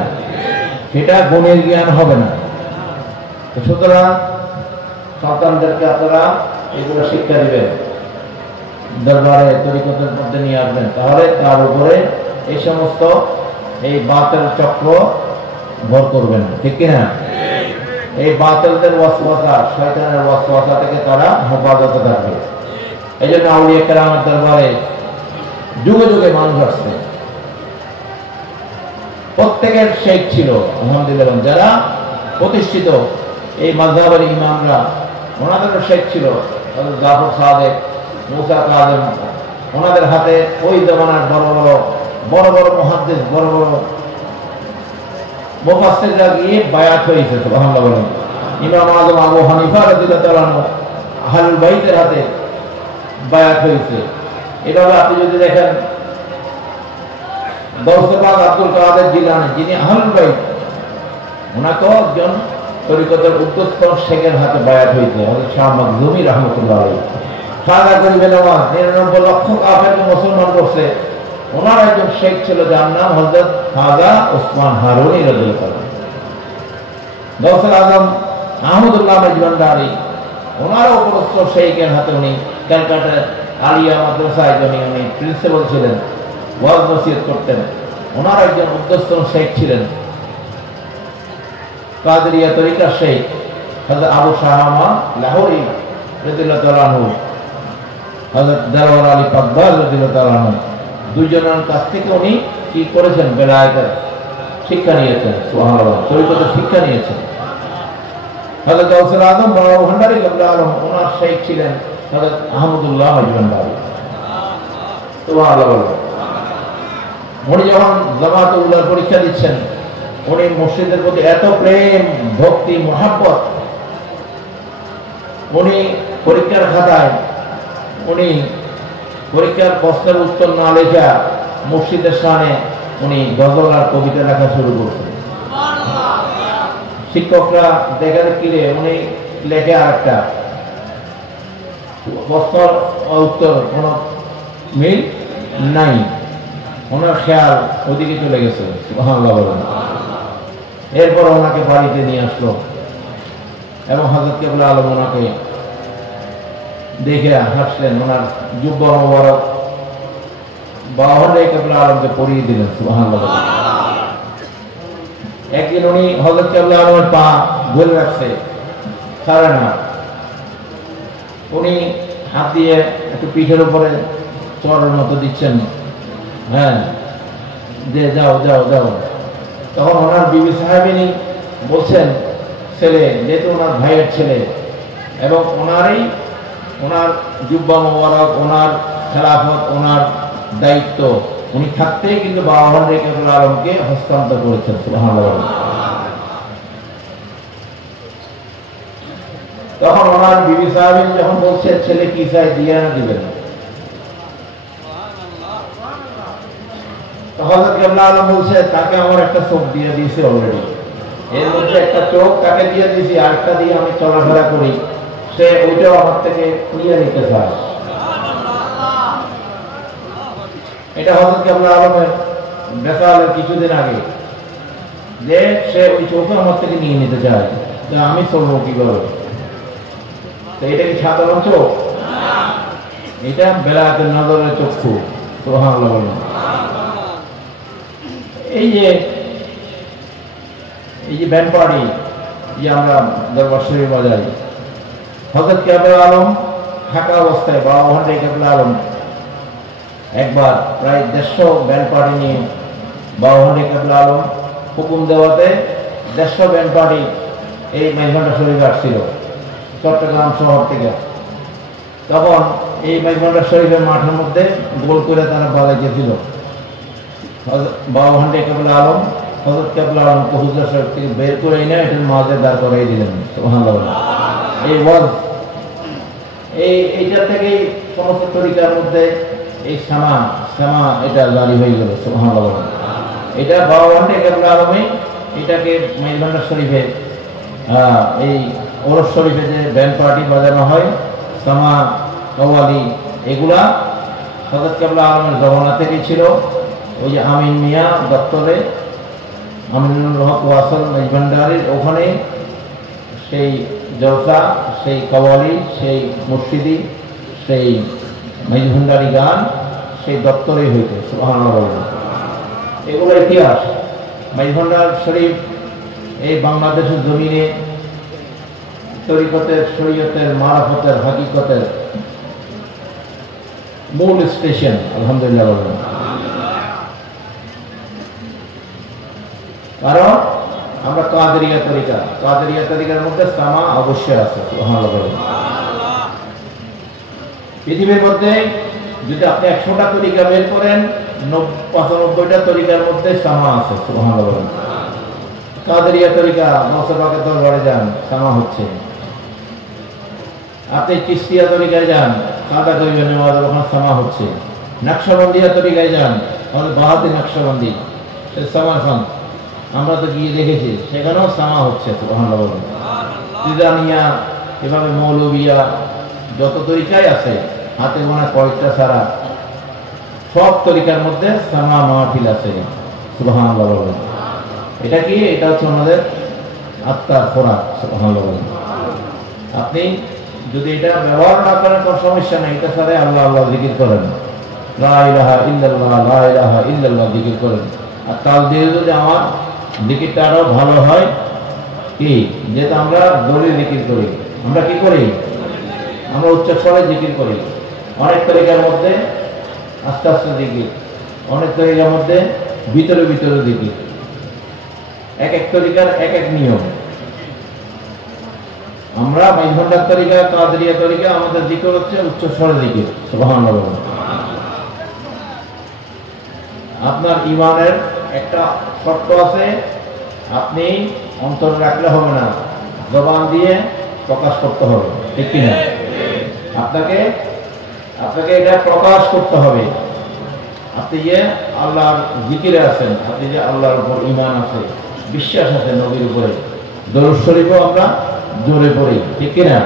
সেটা গুণের জ্ঞান হবে না। সুতরাং সন্তানদেরকে আপনারা এগুলো শিক্ষা দিবেন, দরবারে তরিকতের মধ্যে নিয়ে আসবেন, তাহলে তার উপরে এই সমস্ত এই বাতিল চক্র ভর করবেন, ঠিক কিনা? এই বাতিলদের ওয়াসওয়াসা, শয়তানের ওয়াসওয়াসা থেকে তারা হেফাজতে থাকবে। এই জন্য আউলিয়া কেরামের দরবারে যুগে যুগে মানুষ আসছে, প্রত্যেকের শেখ ছিল আলহামদুলিল্লাহ। যারা প্রতিষ্ঠিত এই মাযহাবের ইমামরা, ওনাদেরও শেখ ছিল। জাফর সাদেক, মুসা কাযেম, ওনাদের হাতে ওই জমানার বড় বড় মুহাদ্দিস, বড় বড় মুফাসসিররা গিয়ে বায়াত হয়েছে। সুবহানাল্লাহ বলেন। ইমাম আযম আবু হানিফা রাদিয়াল্লাহু তাআলা আহলুল বাইতের হাতে বায়াত হয়েছে। এভাবে আপনি যদি দেখেন গৌসে পাক আব্দুল কাদের জিলানী, যিনি আহলুল বাইত, ওনাকেও একজন তরিকতের উদ্যোক্তা শেখের হাতে বায়াত হয়েছে, হযরত শাহ মাখজুমি রাহমাতুল্লাহ আলাইহি। খাজা গরিবে নওয়াজ 99 লক্ষ কাফেরকে মুসলমান করছে, ওনার একজন শেখ ছিল যার নাম হযরত খাজা ওসমান হারুনি রাদিয়াল্লাহু তাআলা। গৌসুল আজম আহমদুল্লাহ মেজবান্ডারি, ওনারও উপরস্থ শেখের হাতে উনি ক্যালকাটা আলিয়া মাদ্রাসায় উনি প্রিন্সিপাল ছিলেন, ওয়াজ নসিহত করতেন। ওনার একজন উদ্যোক্ত শেখ ছিলেন কাদেরিয়া তরিকার শেখ হযরত আবু শাহামা লাহোরী রাদিয়াল্লাহু তাআলা আনহু, হযরত দেওয়ার আলী পাকবাল রাদিয়াল্লাহু তাআলা আনহু, দুইজনের কাছ থেকে উনি কি করেছেন? বেলায়েতের শিক্ষা নিয়েছেন। সুবহানাল্লাহ। তরিকতের শিক্ষা নিয়েছেন। হযরত গৌসুল আজম বাবা ভান্ডারী রাদিয়াল্লাহু আনহু, ওনার শেখ ছিলেন হযরত আহমদুল্লাহ মেজবান্ডারি। সুবহানাল্লাহ। উনি যখন জামাতে উলার পরীক্ষা দিচ্ছেন, উনি মুর্শিদের প্রতি এত প্রেম, ভক্তি, মহাব্বত, উনি পরীক্ষার খাতায় উনি পরীক্ষার প্রশ্নের উত্তর না লেখা মুর্শিদের শানে উনি গজল আর কবিতা লেখা শুরু করছেন। শিক্ষকরা দেখার কিরে উনি লেখে আরেকটা, প্রশ্নের উত্তর কোন মিল নাই, ওনার খেয়াল ওদিকে চলে গেছে। সুবহানাল্লাহ বলেন। এরপর ওনাকে বাড়িতে নিয়ে আসলো এবং হযরত কেবলা আলম ওনাকে দেখে হাসলেন। ওনার জুব্বা মোবারক বাহরে কেবলা আলমকে পরিয়ে দিলেন। সুবহানাল্লাহ। একদিন উনি হযরত কেবলা আলমের পা ধরে রাখছে, ছাড়ে না। উনি হাত দিয়ে একটু পিঠের উপরে চড়ের মতো দিচ্ছেন, হ্যাঁ, যে যাও যাও যাও। তখন ওনার বিবি সাহেবিনী বলছেন, ছেলে যেহেতু ওনার ভাইয়ের ছেলে এবং ওনার জুব্বা মোবারক, ওনার খেলাফত, ওনার দায়িত্ব উনি থাকতেই কিন্তু বাবা ভান্ডারী কেবলা আলমকে হস্তান্তর করেছেন। সুবহানাল্লাহ। তখন ওনার বিবি সাহেবিনী যখন বলছে ছেলে কি চাই দিয়ে না দিবেন, হযরত কেবলা আলম বলছে তাকে আমার একটা চোখ দিয়ে দিয়েছে অলরেডি, এর মধ্যে একটা চোখ তাকে দিয়ে দিয়েছি, আরেকটা দিয়ে আমি চলাফেরা করি, সে ওইটাও আমার থেকে নিয়ে নিতে চায়। এটা হযরত কেবলা আলমের বেসালের কিছুদিন আগে যে সে ওই চোখে আমার থেকে নিয়ে নিতে চায়, যে আমি চলবো কিভাবে। তো এটা কি সাধারণ চোখ? এটা বেলায়েতের নজরের চক্ষু। সুবহানাল্লাহ বলুন। এই যে ব্যান্ড পার্টি যে আমরা দরবার শরীফ বাজাই, হযরত কেবলা আলম থাকা অবস্থায় বাবা ভান্ডারী কেবলা আলম একবার প্রায় 150 ব্যান্ড পার্টি নিয়ে বাবা ভান্ডারী কেবলা আলম হুকুম দেওয়াতে 150 ব্যান্ড পার্টি এই মেঘভান্ডার শরীফ আসছিল চট্টগ্রাম শহর থেকে। তখন এই মেঘভান্ডার শরীফের মাঠের মধ্যে গোল করে তারা বাজাইতেছিল। বাবা ভান্ডারী কেবলা আলম হযরত কেবলা আলমকে হুজরা শরীফ থেকে বের করে এনে এটার মাঝে দাঁড় করাই দিলেন। সুবহানাল্লাহ। এই ওয়াজ এইটা থেকেই সমস্ত তরিকার মধ্যে এই সামা এটা জারি হয়ে গেল। সুবহানাল্লাহ। এটা বাবা ভান্ডারী কেবলা আলমে এটাকে মেঘভান্ডার শরীফে এই ওরস শরীফে যে ব্যান্ড পার্টি বাজানো হয়, সামা কওয়ালি, এগুলা হযরত কেবলা আলমের জমানা থেকেই ছিল। ওই যে আমিন মিয়া দপ্তরে আমিনুল হক ওয়াসল মেঘভান্ডারীর ওখানে সেই জলসা, সেই কওয়ালি, সেই মুর্শিদি, সেই মেঘভান্ডারী গান সেই দপ্তরেই হইতো। সুবহানাল্লাহ। এগুলো ইতিহাস। মেঘভান্ডার শরীফ এই বাংলাদেশের জমিনে তরিকতের, শরীয়তের, মারাফতের, হাকিকতের মূল স্টেশন। আলহামদুলিল্লাহ বলুন। কারণ আমরা কাদেরিয়া তরিকার মধ্যে সামা অবশ্যই আছে। সুবহানাল্লাহ বলুন। পৃথিবীর মধ্যে যদি আপনি 100টা তরিকা বের করেন, 95টা তরিকার মধ্যে সামা আছে। সুবহানাল্লাহ বলুন। কাদেরিয়া তরিকা গৌসে পাকের দরবারে যান, সামা হচ্ছে। আপনি চিশতিয়া তরিকায় যান, কাদা করিবেন ওখানে সামা হচ্ছে। নকশবন্দিয়া তরিকায় যান, বাহাদি নকশবন্দি, সে সামা খান, আমরা তো গিয়ে দেখেছি, সেখানেও সামা হচ্ছে। সুবহানাল্লাহ বলুন। তিজানিয়া, এভাবে মৌলবিয়া, যত তরিকায় আছে হাতে গোনা কয়েকটা ছাড়া সব তরিকার মধ্যে সামা মাহফিল আছে। সুবহানাল্লাহ বলুন। এটা কি? এটা হচ্ছে আমাদের আত্মার খোরাক। সুবহানাল্লাহ বলুন। আপনি যদি এটা ব্যবহার না করেন কোনো সমস্যা নেই, এটা ছাড়া আল্লাহ আল্লাহ জিকির করেন, লা ইলাহা ইল্লাল্লাহ, লা ইলাহা ইল্লাল্লাহ জিকির করেন। আর তাল দিয়ে যদি আমার জিকিরটা আরো ভালো হয়, কি যেহেতু আমরা দড়ি জিকির করি, আমরা কি করি? আমরা উচ্চ স্বরে জিকির করি। অনেক তরিকার মধ্যে আস্তে আস্তে জিকির, অনেক তরিকার মধ্যে ভিতরে ভিতরে জিকির। এক এক তরিকার এক এক নিয়ম। আমরা মেঘভান্ডার তরিকা, কাদেরিয়া তরিকা, আমাদের জিকির হচ্ছে উচ্চ স্বরে জিকির। সুবহানাল্লাহ। আপনার ঈমানের একটা শর্ত আছে, আপনি অন্তরে রাখলে হবে না, জবান দিয়ে প্রকাশ করতে হবে। ঠিক কিনা? আপনাকে এটা প্রকাশ করতে হবে। আপনি যে আল্লাহর জিকিরে আছেন, আপনি যে আল্লাহর উপর ঈমান আছে, বিশ্বাস আছে নবীর উপরে, দরুদ শরীফও আমরা জোরে পড়ি। ঠিক কিনা?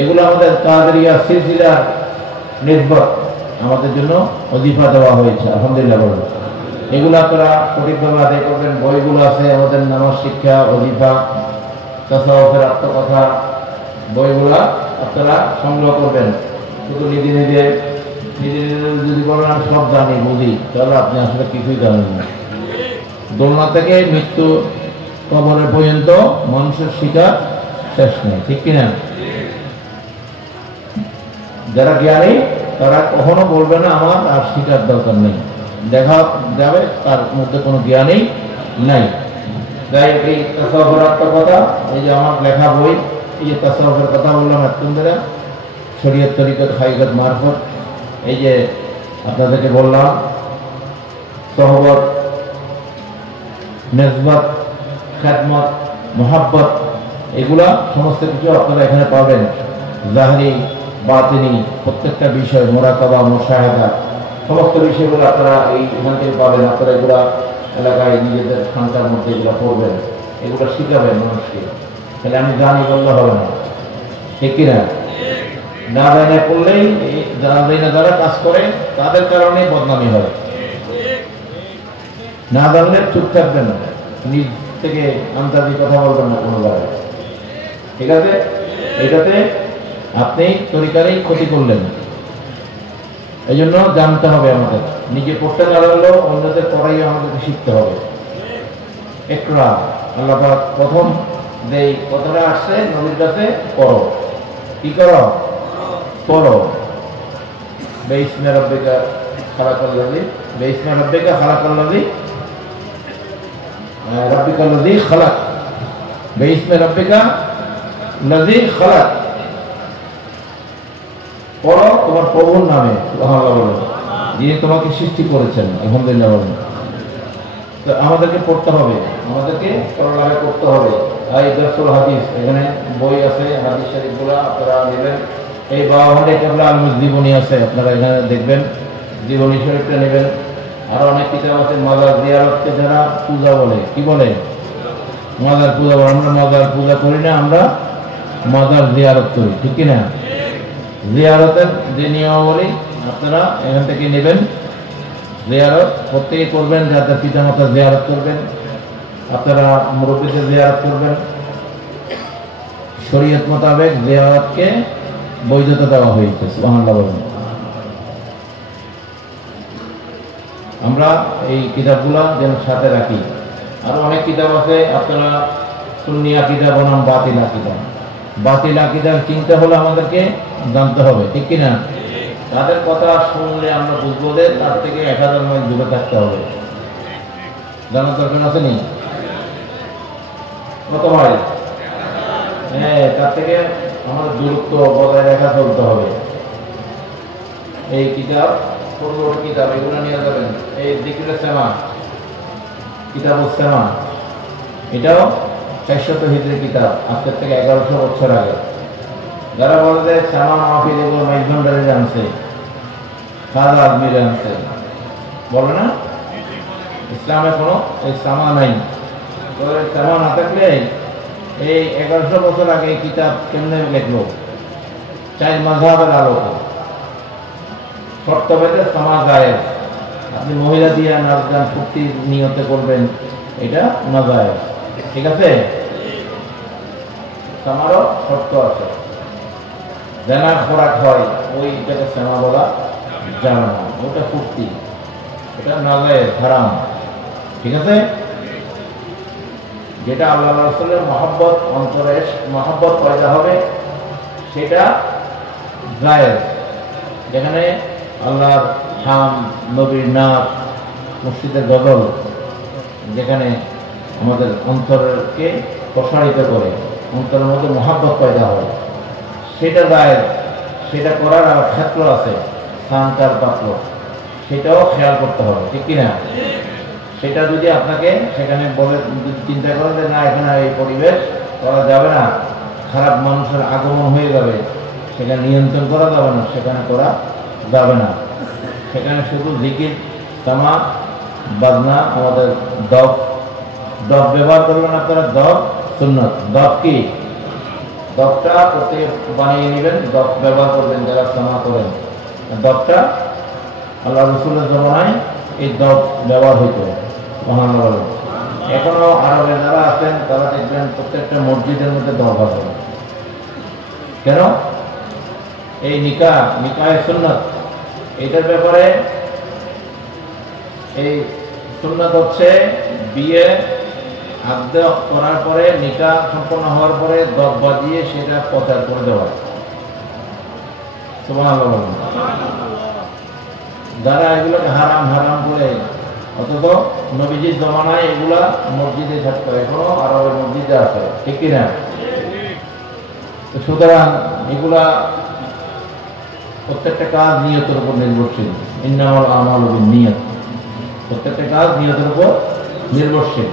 এগুলো আমাদের কাদেরিয়া সিলসিলার নিসবত আমাদের জন্য ওজিফা দেওয়া হয়েছে। আলহামদুলিল্লাহ বলুন। এগুলো আপনারা সঠিকভাবে আদায় করবেন। বইগুলো আছে আমাদের নামাজ শিক্ষা, ওজিফা, তাসাউফের আত্মকথা, বইগুলা আপনারা সংগ্রহ করবেন। শুধু নিজে যদি বলেন আমি সব জানি বুঝি, তাহলে আপনি আসলে কিছুই জানেন না। দোলনা থেকে মৃত্যু কবরের পর্যন্ত মানুষের শিকার শেষ নেই। ঠিক কিনা? যারা জ্ঞানী তারা কখনো বলবে না আমার আর শিকার দরকার নেই, দেখা যাবে তার মধ্যে কোনো জ্ঞানই নাই। তাই এই তাসাউফের আত্মকথা, এই যে আমার লেখা বই, এই যে তাসাউফের কথা বললাম এতক্ষণ ধরে, শরীয়ত, তরিকত, হাকিকত, মারফত, এই যে আপনাদেরকে বললাম সহবত, নেসবত, খেদমত, মোহাব্বত, এগুলা সমস্ত কিছু আপনারা এখানে পাবেন। জাহরি, বাতিনি, প্রত্যেকটা বিষয়, মোরাকাবা, মুশাহাদা, সমস্ত বিষয়গুলো আপনারা এখান থেকে পাবেন। আপনারা এগুলা এলাকায় নিজেদের খানকার মধ্যে এগুলো পড়বেন, এগুলো শিখাবেন মানুষকে। তাহলে আমি জানি বললে হবে না। ঠিক কিনা? না জানা করলেই, যারা কাজ করে তাদের কারণে বদনামি হয়। না জানলে চুপ থাকবেন, নিজ থেকে আন্তর্জাতিক কথা বলবেন না কোনো জায়গায়, ঠিক আছে? এটাতে আপনি তরিকারই ক্ষতি করলেন। এই জন্য জানতে হবে, আমাদের নিজে পড়তে না পারলেও অন্যদের পড়াই আমাদেরকে শিখতে হবে। একরা আল্লাহ পাক প্রথম যেই কথাটা আসছে নবীর কাছে, পড়ো। কি করো? পড়ো। বেইসমে রব্বিকা খালাকাল্লাযী, বেইসমে রব্বিকা খালাকাল্লাযী, রব্বিকাল্লাযী খালাক, বেইসমে রব্বিকা লাযী খালাক। পড়ো তোমার প্রভুর নামে, সুবহানাল্লাহ বলেন, যিনি তোমাকে সৃষ্টি করেছেন। আলহামদুলিল্লাহ বলেন। তো আমাদেরকে পড়তে হবে, আমাদেরকে পড়ালেখা করতে হবে। এই দরসুল হাদিস, এখানে বই আছে, হাদিস শরীফগুলো আপনারা নেবেন। এই বাবাভান্ডে কেবলা আলমুল জীবনী আছে, আপনারা এখানে দেখবেন, জীবনী শরীফটা নেবেন। আরো অনেক কিতাব আছে। মাজার জিয়ারতকে যারা পূজা বলে, কি বলে? মাজার পূজা বলে। আমরা মাজার পূজা করি না, আমরা মাজার জিয়ারত করি, ঠিক কিনা? জিয়ারতের যে নিয়মাবলী আপনারা এখান থেকে নেবেন। জিয়ারত প্রত্যেকে করবেন, যাদের পিতা মাতা জিয়ারত করবেন, আপনারা মুরব্বীদের জিয়ারত করবেন। শরীয়ত মোতাবেক জিয়ারতকে বৈধতা দেওয়া হয়েছে, সুবহানাল্লাহ বলেন। আমরা এই কিতাবগুলা যেন সাথে রাখি। আরো অনেক কিতাব আছে, আপনারা সুন্নি আকীদা বনাম বাতিল আকীদা। বাতিল আকীদার চিন্তা হলো আমাদেরকে জানতে হবে, ঠিক কিনা? তাদের কথা শুনলে আমরা বুঝবো যে তার থেকে 1000 মাইল দূরে থাকতে হবে। জানার দরকার আছে নি? কত মাইল? হ্যাঁ, তার থেকে আমাদের দূরত্ব বজায় রেখা চলতে হবে। এই কিতাব, ছোট ছোট কিতাব, এগুলো নিয়ে যাবেন। এই যিকরে সেমা, কিতাবুস সেমা, এটাও 400 হিজরি কিতাব, আজকের থেকে 1100 বছর আগে। যারা বলে যে সেমা মাহফিল এগুলো মাইজভান্ডারে জানছে, খাজা আজমিরে আনছে, বলে না? ইসলামে কোনো এই সামা নাই। তো সামা না থাকলে এই 1100 বছর আগে এই কিতাব কেমনে লেখলো? 4 মাযহাবের আলোকে শর্ত ভেদে সামা জায়েজ। আপনি মহিলা দিয়ে নাচ গান ফুর্তি নিয়তে করবেন, এটা নাজায়েজ, ঠিক আছে? সামারও শর্ত আছে। জানার খোরাক হয়, ওইটাকে সামা বলা যাবে না, ওটা ফুর্তি, এটা নাজায়েজ, হারাম, ঠিক আছে? যেটা আল্লাহ রাসূলের মহব্বত, অন্তরে মহব্বত পয়দা হবে, সেটা জায়েজ। যেখানে আল্লাহর হাম, নবীর নাম, মসজিদের গজল, যেখানে আমাদের অন্তরকে প্রসারিত করে, অন্তরের মধ্যে মহব্বত পয়দা হয়, সেটা জায়েজ। সেটা করার আর ক্ষেত্র আছে, স্থানকাল পাত্র, সেটাও খেয়াল করতে হবে, ঠিক কিনা? সেটা যদি আপনাকে সেখানে বলে চিন্তা করেন যে না, এখানে এই পরিবেশ করা যাবে না, খারাপ মানুষের আগমন হয়ে যাবে, সেখানে নিয়ন্ত্রণ করা যাবে না, সেখানে করা যাবে না। সেখানে শুধু জিকির, তামা, বাজনা, আমাদের দফ ব্যবহার করবেন আপনারা। দফ সুন্নত। দফ কি? দফটা প্রত্যেকে বানিয়ে নেবেন, দফ ব্যবহার করবেন যারা সামা করেন। দফটা আল্লাহ রাসূলের জমানায় এই দফ ব্যবহার হইতো, সুবহানাল্লাহ। এখনো আরবে যারা আছেন তারা দেখবেন প্রত্যেকটা মসজিদের মধ্যে দফ আছে। কেন? এই নিকায়ে সুন্নাত, এটার ব্যাপারে এই সুন্নাত হচ্ছে বিয়ে আদ্য করার পরে, নিকাহ সম্পন্ন হওয়ার পরে দফ বাজিয়ে সেটা প্রচার করে দেওয়া, সুবহানাল্লাহ। যারা এগুলোকে হারাম হারাম করে, অথচ নবীজির জমানায় এগুলা মসজিদে থাকতো, এখনো আরবের মসজিদে আছে, ঠিক কিনা? সুতরাং এগুলা প্রত্যেকটা কাজ নিয়তের উপর নির্ভরশীল। ইন্নামাল আমালু বিন্নিয়াত। প্রত্যেকটা কাজ নিয়তের উপর নির্ভরশীল।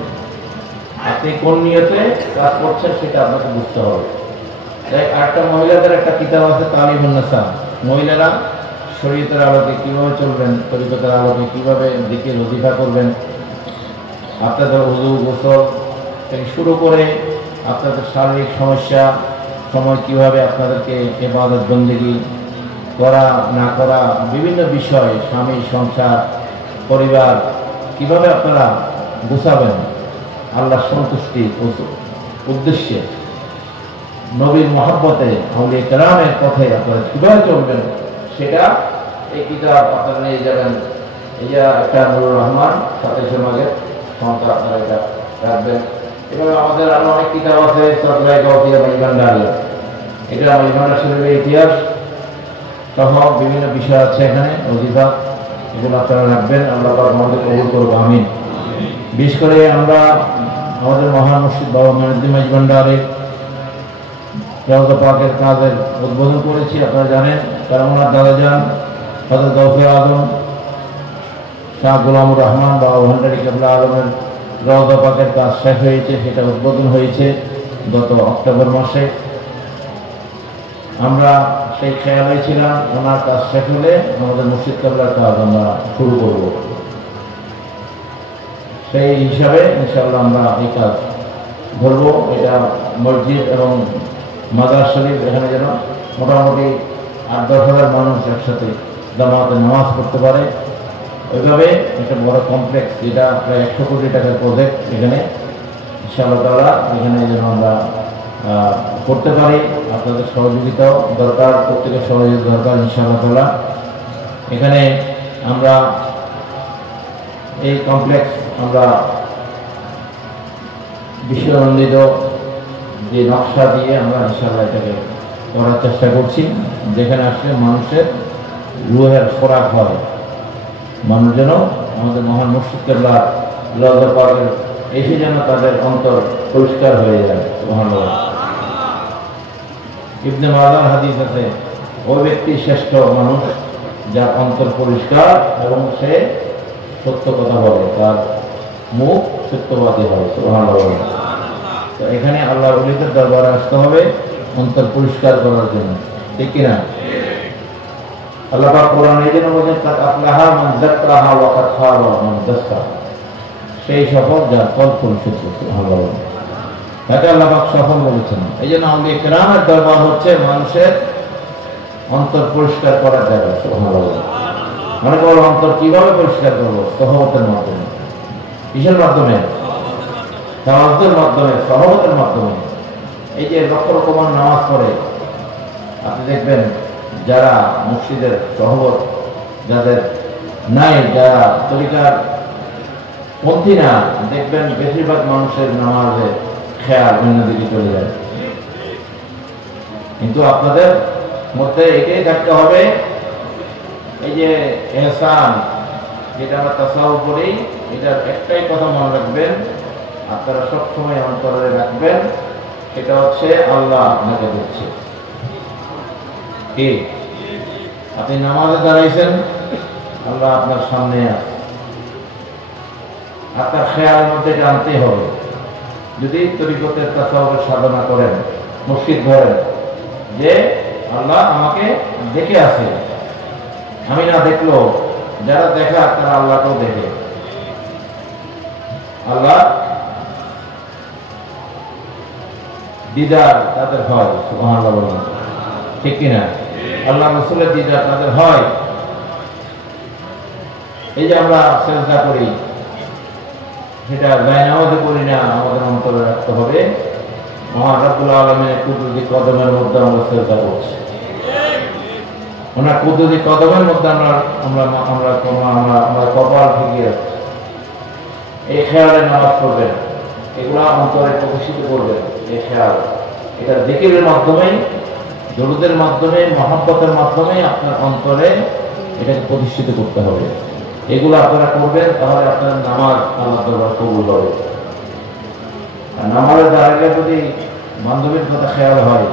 আপনি কোন নিয়তে কাজ করছেন সেটা আপনাকে বুঝতে হবে। তাই আরেকটা মহিলাদের একটা কিতাব আছে, তালিমুন নিসা। মহিলারা শরীয়তের আলোকে কিভাবে চলবেন, তরিকতের আলোকে কিভাবে দিকে ওজিফা করবেন, আপনাদের ওযু গোসল থেকে শুরু করে আপনাদের শারীরিক সমস্যা সময় কিভাবে আপনাদেরকে ইবাদত বন্দেগী করা না করা, বিভিন্ন বিষয়, স্বামী, সংসার, পরিবার কিভাবে আপনারা গুছাবেন, আল্লাহর সন্তুষ্টির উদ্দেশ্যে নবীর মহব্বতে আউলিয়া কেরামের পথে আপনারা কিভাবে চলবেন সেটা এই কিতাব আপনারা নিয়ে যাবেন। এই যে একটা নুরুর রহমান 27 মাঘের সংখ্যা আপনারা এটা রাখবেন। এভাবে আমাদের আরো অনেক কিতাব আছে, সরকারি গৌতিয়া মাইভান্ডারি, এটা মাইভান্ডার শরীফের ইতিহাস সহ বিভিন্ন বিষয় আছে এখানে, অজিফা, এগুলো আপনারা রাখবেন। আল্লাহ পাক আমাদের কবুল করুক, আমিন। বিশেষ করে আমরা আমাদের মহান মুর্শিদ বাবা মঈনুদ্দিন মাইজভান্ডারের রওজা পাকের কাজের উদ্বোধন করেছি, আপনারা জানেন। কারণ ওনার দাদাজান হযরত গৌসে আজম শাহ গোলামুর রহমান বাবা ভান্ডারী কেবলা আলমের রওজা পাকের কাজ শেষ হয়েছে, সেটা উদ্বোধন হয়েছে গত অক্টোবর মাসে। আমরা সেই খেয়ালে ছিলাম ওনার কাজ শেষ হলে আমাদের মুর্শিদ কেবলার কাজ আমরা শুরু করব, সেই হিসাবে ইনশাআল্লাহ আমরা এই কাজ ধরবো। এটা মসজিদ এবং মাজার শরীফ, এখানে যেন মোটামুটি 8-10 হাজার মানুষ একসাথে জামাতে নামাজ পড়তে পারে, ওইভাবে একটা বড় কমপ্লেক্স, যেটা প্রায় 100 কোটি টাকার প্রজেক্ট, এখানে ইনশাআল্লাহ তাআলা এখানে যেন আমরা করতে পারি। আপনাদের সহযোগিতাও দরকার, প্রত্যেকের সহযোগিতা দরকার ইনশাআল্লাহ তাআলা। এখানে আমরা এই কমপ্লেক্স আমরা বিশ্বনন্দিত যে নকশা দিয়ে আমরা ইনশাআল্লাহ এটাকে করার চেষ্টা করছি, যেখানে আসলে মানুষের রুহের খোরাক হয়, মানুষ যেন আমাদের মহান মুর্শিদ কেবলার রওজা পাকের এসে যেন তাদের অন্তর পরিষ্কার হয়ে যায়। সুবহানাল্লাহ। ইবনে মাজার হাদিস আছে, ওই ব্যক্তি শ্রেষ্ঠ মানুষ যার অন্তর পরিষ্কার এবং সে সত্য কথা বলে, তার মুখ সত্যবাদী হয়। সুবহানাল্লাহ। তো এখানে আল্লাহর ওলিদের দরবারে আসতে হবে অন্তর পরিষ্কার করার জন্য, ঠিক কিনা? আল্লাহ পাক কোরআনে এই জন্য বলেন, কাদ আফলাহা মান যাক্কাহা ওয়া কাদ খাবা মান দাসসাহা, সেই সফল যার কল পরিশুদ্ধ। সুবহানাল্লাহ। এটা আল্লাহ পাক সফল বলেছেন। এই জন্য আউলিয়া কেরামের দরবার হচ্ছে মানুষের অন্তর পরিষ্কার করার জায়গা। সুবহানাল্লাহ। মনে করো অন্তর কিভাবে পরিষ্কার করবো? সহবতের মাধ্যমে। কিসের মাধ্যমে? তাওয়াজ্জুর মাধ্যমে, সহবতের মাধ্যমে। এই যে লক্ষ লক্ষ নামাজ পড়ে, আপনি দেখবেন যারা মুর্শিদের সহবত যাদের নাই, যারা তরিকার পন্থী না, দেখবেন বেশিরভাগ মানুষের নামাজে খেয়াল অন্যদিকে চলে যায়। কিন্তু আপনাদের মধ্যে এটাই থাকতে হবে, এই যে ইহসান, যেটা আমরা তাসাউফ করি, এটার একটাই কথা মনে রাখবেন, আপনারা সবসময় অন্তরে রাখবেন, এটা হচ্ছে আল্লাহ আপনাকে দিচ্ছে। কি আপনি নামাজে দাঁড়াইছেন, আল্লাহ আপনার সামনে আছে, আপনার খেয়ালের মধ্যে জানতেই হবে। যদি তরিকতের তাসাউফের সাধনা করেন, মুর্শিদ ধরেন যে আল্লাহ আমাকে দেখে আছে, আমি না দেখলো যারা দেখা তারা আল্লাহকেও দেখে। আল্লাহ দিদার তাদের হয়। সুবহানাল্লাহ বলেন, ঠিক কিনা? আল্লাহ রাসূলের দিদার তাদের হয়। এই যে আমরা সেজদা করি, সেটা জায়নামাজে করি না, আমাদের অন্তরে রাখতে হবে মহান রব্বুল আলামিনের কুদরতি কদমের মধ্যে আমরা সেজদা করছি। ওনার কুদরতি কদমের মধ্যে আমরা কপাল ঠেকিয়ে রাখছি। এই খেয়ালে নামাজ পড়বেন, এগুলা অন্তরে প্রকাশিত করবেন। এই খেয়াল, এটা জিকিরের মাধ্যমে, দরুদের মাধ্যমে, মহব্বতের মাধ্যমে আপনার অন্তরে এটাকে প্রতিষ্ঠিত করতে হবে। এগুলো আপনারা করবেন, তাহলে আপনার নামাজ আল্লাহ দরবার কবুল হবে। আর নামাজের দাঁড়ালে যদি বান্ধবীর কথা খেয়াল হয়,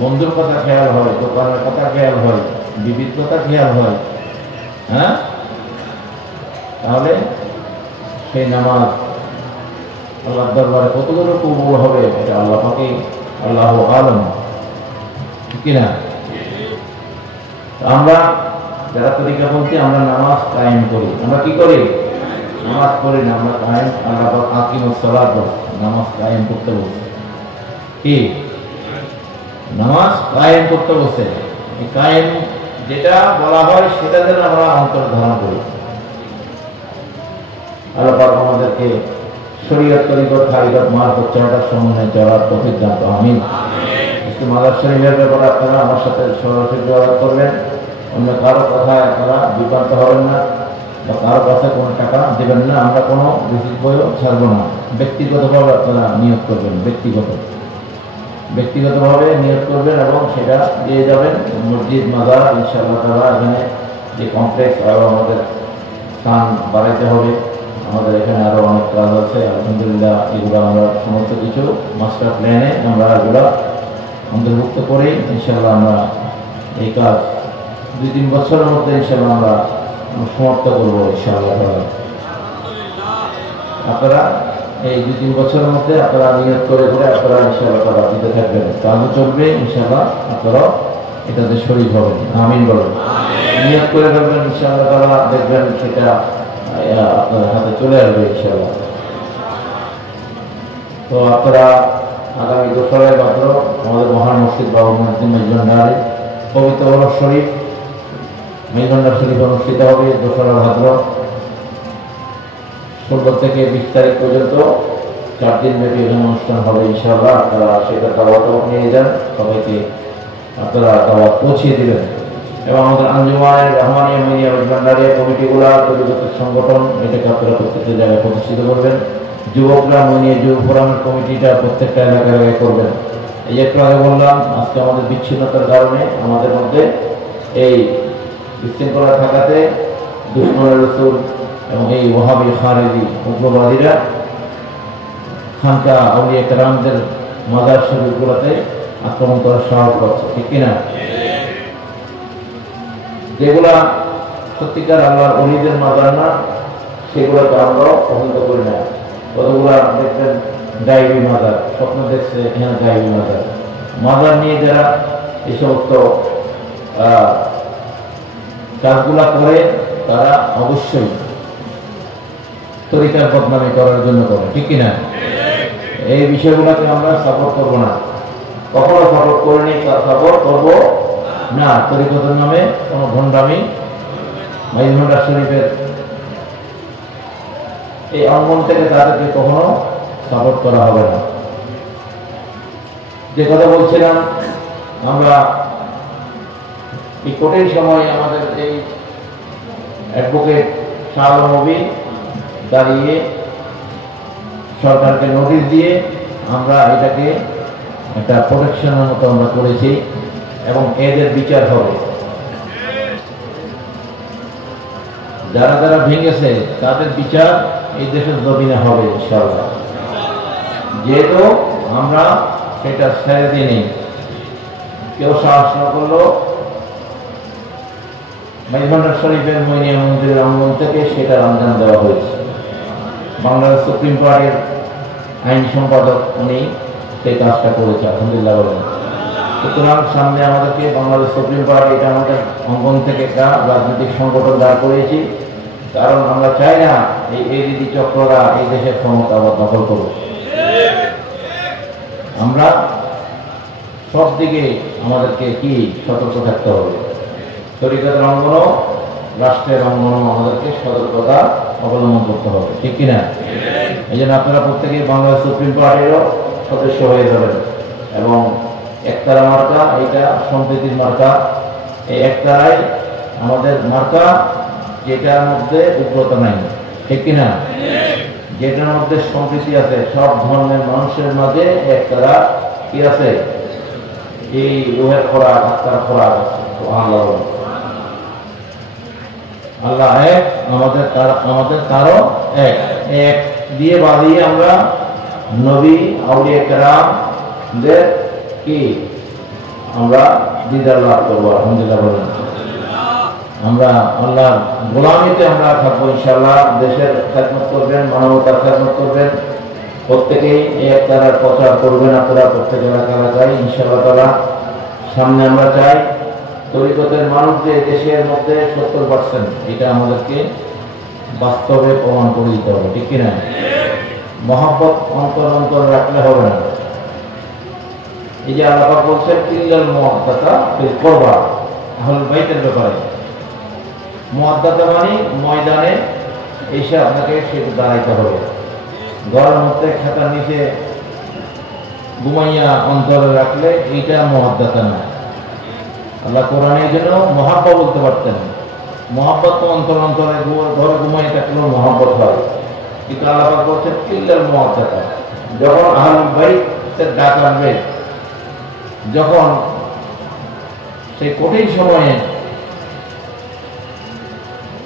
বন্ধুর কথা খেয়াল হয়, দোকানের কথা খেয়াল হয়, বিবির কথা খেয়াল হয়, হ্যাঁ, তাহলে সেই নামাজ আল্লাহ দরবারে কতগুলো কবুল হবে এটা আল্লাহ পাকেই আল্লাহ আলম, ঠিক কিনা? আমরা যারা তরিকা বলতে আমরা নামাজ কায়েম করি, আমরা কি করি? নামাজ পড়ি না, আমরা কায়েম। আল্লাহ পাক আকিমুস সালাত, নামাজ কায়েম করতে বলছে। কি নামাজ কায়েম করতে বলছে? এই কায়েম যেটা বলা হয় সেটা যেন আমরা অন্তর ধারণ করি। আল্লাহ পাক আমাদেরকে শরীয়ত তরিকত খারিকত মারফত চারটার সমন্বয়ে চলার তৌফিক দান করুন আমিন। আজকে মাদার শরীফের ব্যাপারে আপনারা আমার সাথে সরাসরি যোগাযোগ করবেন, অন্য কারো কথায় আপনারা বিভ্রান্ত হবেন না বা কারো কাছে কোনো টাকা দেবেন না। আমরা কোনো রিসিভ বইও ছাড়বো না। ব্যক্তিগতভাবে আপনারা নিয়োগ করবেন, ব্যক্তিগতভাবে নিয়োগ করবেন এবং সেটা দিয়ে যাবেন মসজিদ মাজার ইনশাআল্লাহ তাআলা। এখানে যে কমপ্লেক্স আরও আমাদের স্থান বাড়াইতে হবে, আমাদের এখানে আরও অনেক কাজ আছে আলহামদুলিল্লাহ। এগুলো আমরা সমস্ত কিছু মাস্টার প্ল্যানে আমরা এগুলো অন্তর্ভুক্ত করেই ইনশাআল্লাহ আমরা এই কাজ 2-3 বছরের মধ্যে ইনশাআল্লাহ আমরা সমাপ্ত করবো ইনশাআল্লাহ। আপনারা এই 2-3 বছরের মধ্যে আপনারা নিয়োগ করে আপনারা ইনশাআল্লাহ তারা দিতে থাকবেন, কাজও চলবে ইনশাআল্লাহ। আপনারা এটাতে শরীক হবেন আমিন বলেন। নিয়োগ করে ফেলবেন ইনশাআল্লাহ তারা, দেখবেন সেটা আপনাদের হাতে চলে আসবে ইনশাআল্লাহ। তো আপনারা আগামী 2 ভাদ্র আমাদের মহান মসজিদ বাবু মুহিউদ্দিন মেজবান্ডারে পবিত্র ওরস শরীফ মেজবান্ডার শরীফ অনুষ্ঠিত হবে 2 ভাদ্র 16 থেকে 20 তারিখ পর্যন্ত 4 দিন ব্যাপী এখানে অনুষ্ঠান হবে ইনশাআল্লাহ। আপনারা সেটা দাওয়াতও নিয়ে যান, সবাইকে আপনারা দাওয়াত পৌঁছিয়ে দিবেন। এবং আমাদের আঞ্জুমানের রহমানিয়া মিডিয়া মেজবান্ডারিয়া কমিটিগুলা তরিকত সংগঠন এটাকে আপনারা প্রত্যেকটা জায়গায় প্রতিষ্ঠিত করবেন। যুবকরা মিলিয়ে যুব ফোরামের কমিটিটা প্রত্যেকটা এলাকায় করবেন। এই যে একটু আগে বললাম, আজকে আমাদের বিচ্ছিন্নতার কারণে আমাদের মধ্যে এই বিশৃঙ্খলা থাকাতে দুশমনে রাসূল এবং এই ওয়াহাবি খারেজি উগ্রবাদীরা খানকা আউলিয়া কেরামদের মাজার শরীফগুলোতে আক্রমণ করার সাহস পাচ্ছে, ঠিক কিনা? যেগুলা সত্যিকার আল্লাহর ওলিদের মাজার না সেগুলোকে আমরাও পছন্দ করি না। কতগুলা দেখবেন গায়েবী মাজার, স্বপ্ন দেখছে এখানে গায়েবী মাজার নিয়ে যারা এই সমস্ত কাজগুলা করে তারা অবশ্যই তরিকার বদনামি করার জন্য করে, ঠিক কিনা? এই বিষয়গুলোকে আমরা সাপোর্ট করবো না, কখনো সাপোর্ট করিনি, সাপোর্ট করবো না। তরিকতের নামে কোনো ভণ্ডামি মেজবান্ডার শরীফের এই অঙ্গন থেকে তাদেরকে কখনো সাপোর্ট করা হবে না। যে কথা বলছিলাম, আমরা এই কঠিন সময় আমাদের এই অ্যাডভোকেট শাহ আলম নবী দাঁড়িয়ে সরকারকে নোটিশ দিয়ে আমরা এটাকে একটা প্রোটেকশনের মতো আমরা করেছি এবং এদের বিচার হবে। যারা যারা ভেঙেছে তাদের বিচার এই দেশের জমিনে হবে ইনশাআল্লাহ। যেহেতু আমরা সেটা ছেড়ে দিইনি, কেউ সাহস না করলো মেজবান্ডার শরীফের মইনিয়া মন্দিরের অঙ্গন থেকে সেটা আঞ্জাম দেওয়া হয়েছে। বাংলাদেশ সুপ্রিম কোর্টের আইন সম্পাদক উনি সেই কাজটা করেছে আলহামদুলিল্লাহ বলেন। সুতরাং সামনে আমাদেরকে বাংলাদেশ সুপ্রিম কোর্ট এটা আমাদের অঙ্গন থেকে একটা রাজনৈতিক সংগঠন দাঁড় করেছি, কারণ আমরা চাই না এই এডিডি চক্ররা এই দেশের ক্ষমতা দখল করুক। আমরা সব দিকে আমাদেরকে কি সতর্ক থাকতে হবে। তরিকতের অঙ্গনও রাষ্ট্রের অঙ্গনও আমাদেরকে সতর্কতা অবলম্বন করতে হবে, ঠিক কিনা? এই জন্য আপনারা প্রত্যেকে বাংলাদেশ সুপ্রিম কোর্টেরও সদস্য হয়ে যাবেন এবং একতারা মার্কা, এইটা সম্প্রীতির মার্কা। এই একতারাই আমাদের মার্কা, যেটার মধ্যে উগ্রতা নাই, ঠিক কিনা? যেটার মধ্যে সম্প্রীতি আছে, সব ধর্মের মানুষের মাঝে একতারা কি আছে, এই রুহের খোরাক, আত্মার খোরাক আছে। আল্লাহ এক, আমাদের তারও এক। এক দিয়ে বাঁধিয়ে আমরা নবী আউলিয়া কেরামদের কি আমরা দিদার লাভ করবো আলহামদুলিল্লাহ বলেন। আমরা আল্লাহর গোলামিতে আমরা থাকবো ইনশাআল্লাহ। দেশের খেদমত করবেন, মানবতার খেদমত করবেন, প্রত্যেকেই এক তারার প্রচার করবেন। আপনারা প্রত্যেক এলাকায় ইনশাআল্লাহ তারা সামনে আমরা চাই তরিকতের মানুষ যে দেশের মধ্যে 70%, এটা আমাদেরকে বাস্তবে প্রমাণ করে দিতে হবে, ঠিক কিনা? মহব্বত অন্তর রাখলে হবে না। এই যে আল্লাহ পাক বলছেন ইল্লাল মুওয়াদ্দাতা ফিল কুরবা, আহলুল বাইতের ব্যাপারে। মুওয়াদ্দাতা মানে ময়দানে এসে আপনাকে সেটা দাঁড়াইতে হবে, ঘরের মধ্যে খাতার নিচে ঘুমাইয়া অন্তরে রাখলে এইটা মহাব্বতা না। আল্লাহ কোরআনের জন্য মহাব্বা বলতে পারতেন। মহাব্বত তো অন্তরে ঘরে ঘুমাই থাকলেও মহাব্বত হয়, কিন্তু আল্লাহ পাক বলছেন ইল্লাল মুআত্তাকা। যখন আহলুল বাইতের ডাক আসবে, যখন সেই কঠিন সময়ে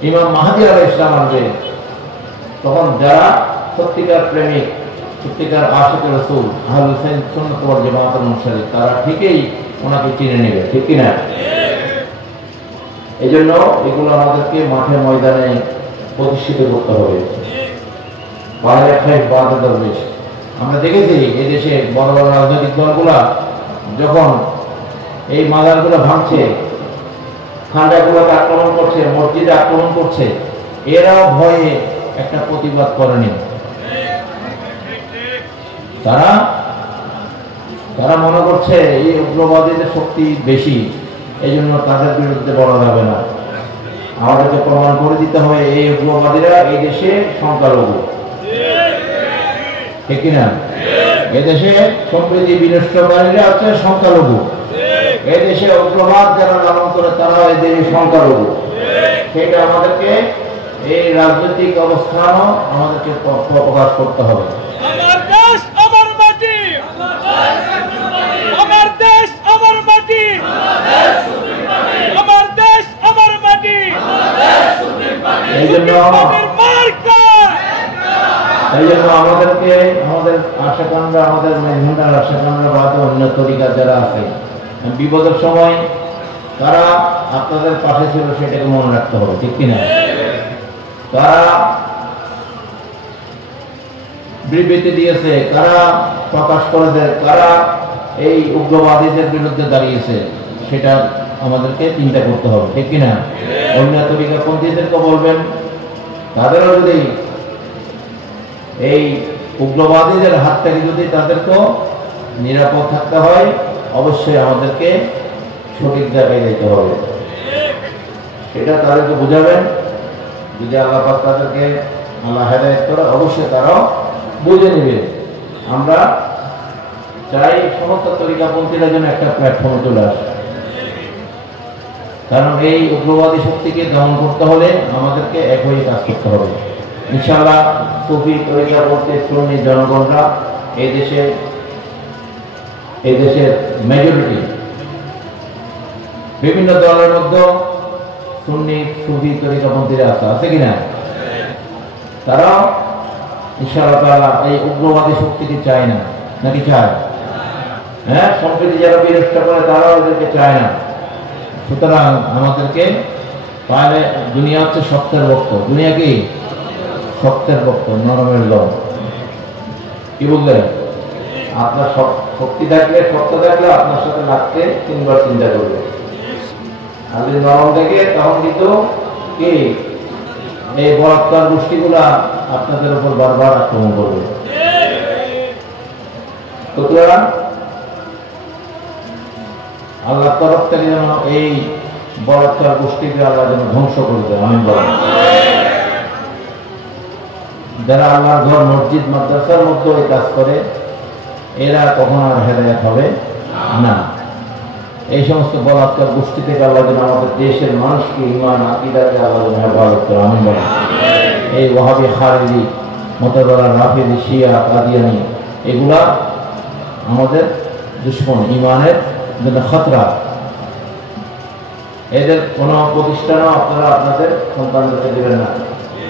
ইমাম মাহদী আলাইহিস সালাম আসবে, তখন যারা সত্যিকার প্রেমিক, সত্যিকার আশিক রাসূল, আহলুস সুন্নাত ওয়াল জামাতের অনুসারী, তারা ঠিকই ওনাকে চিনে নেবে, ঠিক কিনা? এই জন্য এগুলো আমাদেরকে মাঠে ময়দানে প্রতিষ্ঠিত করতে হবে। আমরা দেখেছি এই দেশে বড় বড় রাজনৈতিক দলগুলা যখন এই মাজারগুলো ভাঙছে, খানকাগুলোকে আক্রমণ করছে, মসজিদে আক্রমণ করছে, এরাও ভয়ে একটা প্রতিবাদ করেনি। তারা মনে করছে এই উগ্রবাদীদের শক্তি বেশি, এই জন্য তাদের বিরুদ্ধে বলা যাবে না। আমাদেরকে প্রমাণ করে দিতে হবে এই উগ্রবাদীরা এই দেশে সংখ্যালঘু, ঠিক কিনা? এদেশে সম্প্রীতি বিনষ্টকারীরা হচ্ছে সংখ্যালঘু, এদেশে উগ্রবাদ যারা লালন করে তারা এই দেশে সংখ্যালঘু। সেটা আমাদেরকে এই রাজনৈতিক অবস্থানও আমাদেরকে প্রকাশ করতে হবে। আমার দেশ আমার মাটি, আমার দেশ আমার মাটি, আমার দেশ আমার মাটি। এই জন্য আমাদেরকে আমাদের আশাকানরা, আমাদের মেহমানরা, আশাকানরা বাদে অন্য তরিকা যারা আছে, বিপদের সময় তারা আপনাদের পাশে ছিল, সেটাকে মনে রাখতে হবে, ঠিক কিনা? তারা বিবৃতি দিয়েছে, কারা প্রকাশ করেছে, কারা এই উগ্রবাদীদের বিরুদ্ধে দাঁড়িয়েছে, সেটা আমাদেরকে চিন্তা করতে হবে, ঠিক কিনা? অন্য তরিকাপন্থীদেরকে বলবেন, তাদেরও যদি এই উগ্রবাদীদের হাত থেকে যদি তাদেরকেও নিরাপদ থাকতে হয়, অবশ্যই আমাদেরকে সঠিক জায়গায় যেতে হবে। সেটা তাদেরকে বুঝাবেন। যদি আল্লাহ পাক তাদেরকে আল্লাহ হেদায়েত করে, অবশ্যই তারাও বুঝে নেবে। আমরা চাই সমস্ত তরিকাপন্থীরা যেন একটা প্ল্যাটফর্মে চলে আসে, কারণ এই উগ্রবাদী শক্তিকে দমন করতে হলে আমাদেরকে এক হয়ে কাজ করতে হবে। ইনশাআল্লাহ সুফি তরিকাপন্থী সুন্নি জনগণরা এই দেশের মেজরিটি, বিভিন্ন দলের মধ্যে সুন্নি সুফি তরিকাপন্থীরা আছে কিনা? তারা ইনশাআল্লাহ তাআলা এই উগ্রবাদী শক্তিকে চায় না, নাকি চায়? হ্যাঁ, সম্প্রীতি যারা বিনষ্ট করে তারাও এদেরকে চায় না। সুতরাং আমাদেরকে পারে, দুনিয়া হচ্ছে শক্তের বক্ত, দুনিয়া কি শক্তের বক্ত, নরমের দল। কি বললেন? আপনার শক্তি থাকলে, শক্ত থাকলে আপনার সাথে লাগতে তিনবার চিন্তা করবে। আর যদি নরম থাকে তখন কিন্তু কি এই বলাৎকার গোষ্ঠীগুলা আপনাদের উপর বারবার আক্রমণ করবে। সুতরাং আল্লাহর তরফ থেকে যেন এই বলাৎকার গোষ্ঠীকে আল্লাহ যেন ধ্বংস করে দেয়, আমিন বলেন। যারা আল্লাহর ঘর, মসজিদ, মাদ্রাসার মধ্যে এই কাজ করে, এরা কখনো আর হেদায়েত হবে না। এই সমস্ত বলাৎকার গোষ্ঠী থেকে আল্লাহ যেন আমাদের দেশের মানুষকে ঈমান আকীদাকে আল্লাহ যেন হেফাজত করে, আমিন বলেন। এই ওয়াহাবি, খারিজি, মুতাযারা, রাফিজি, শিয়া, কাদিয়ানি, এগুলা আমাদের দুশমন, ঈমানের খতরা। এদের কোনো প্রতিষ্ঠানও আপনারা আপনাদের সন্তানদেরকে দেবেন না।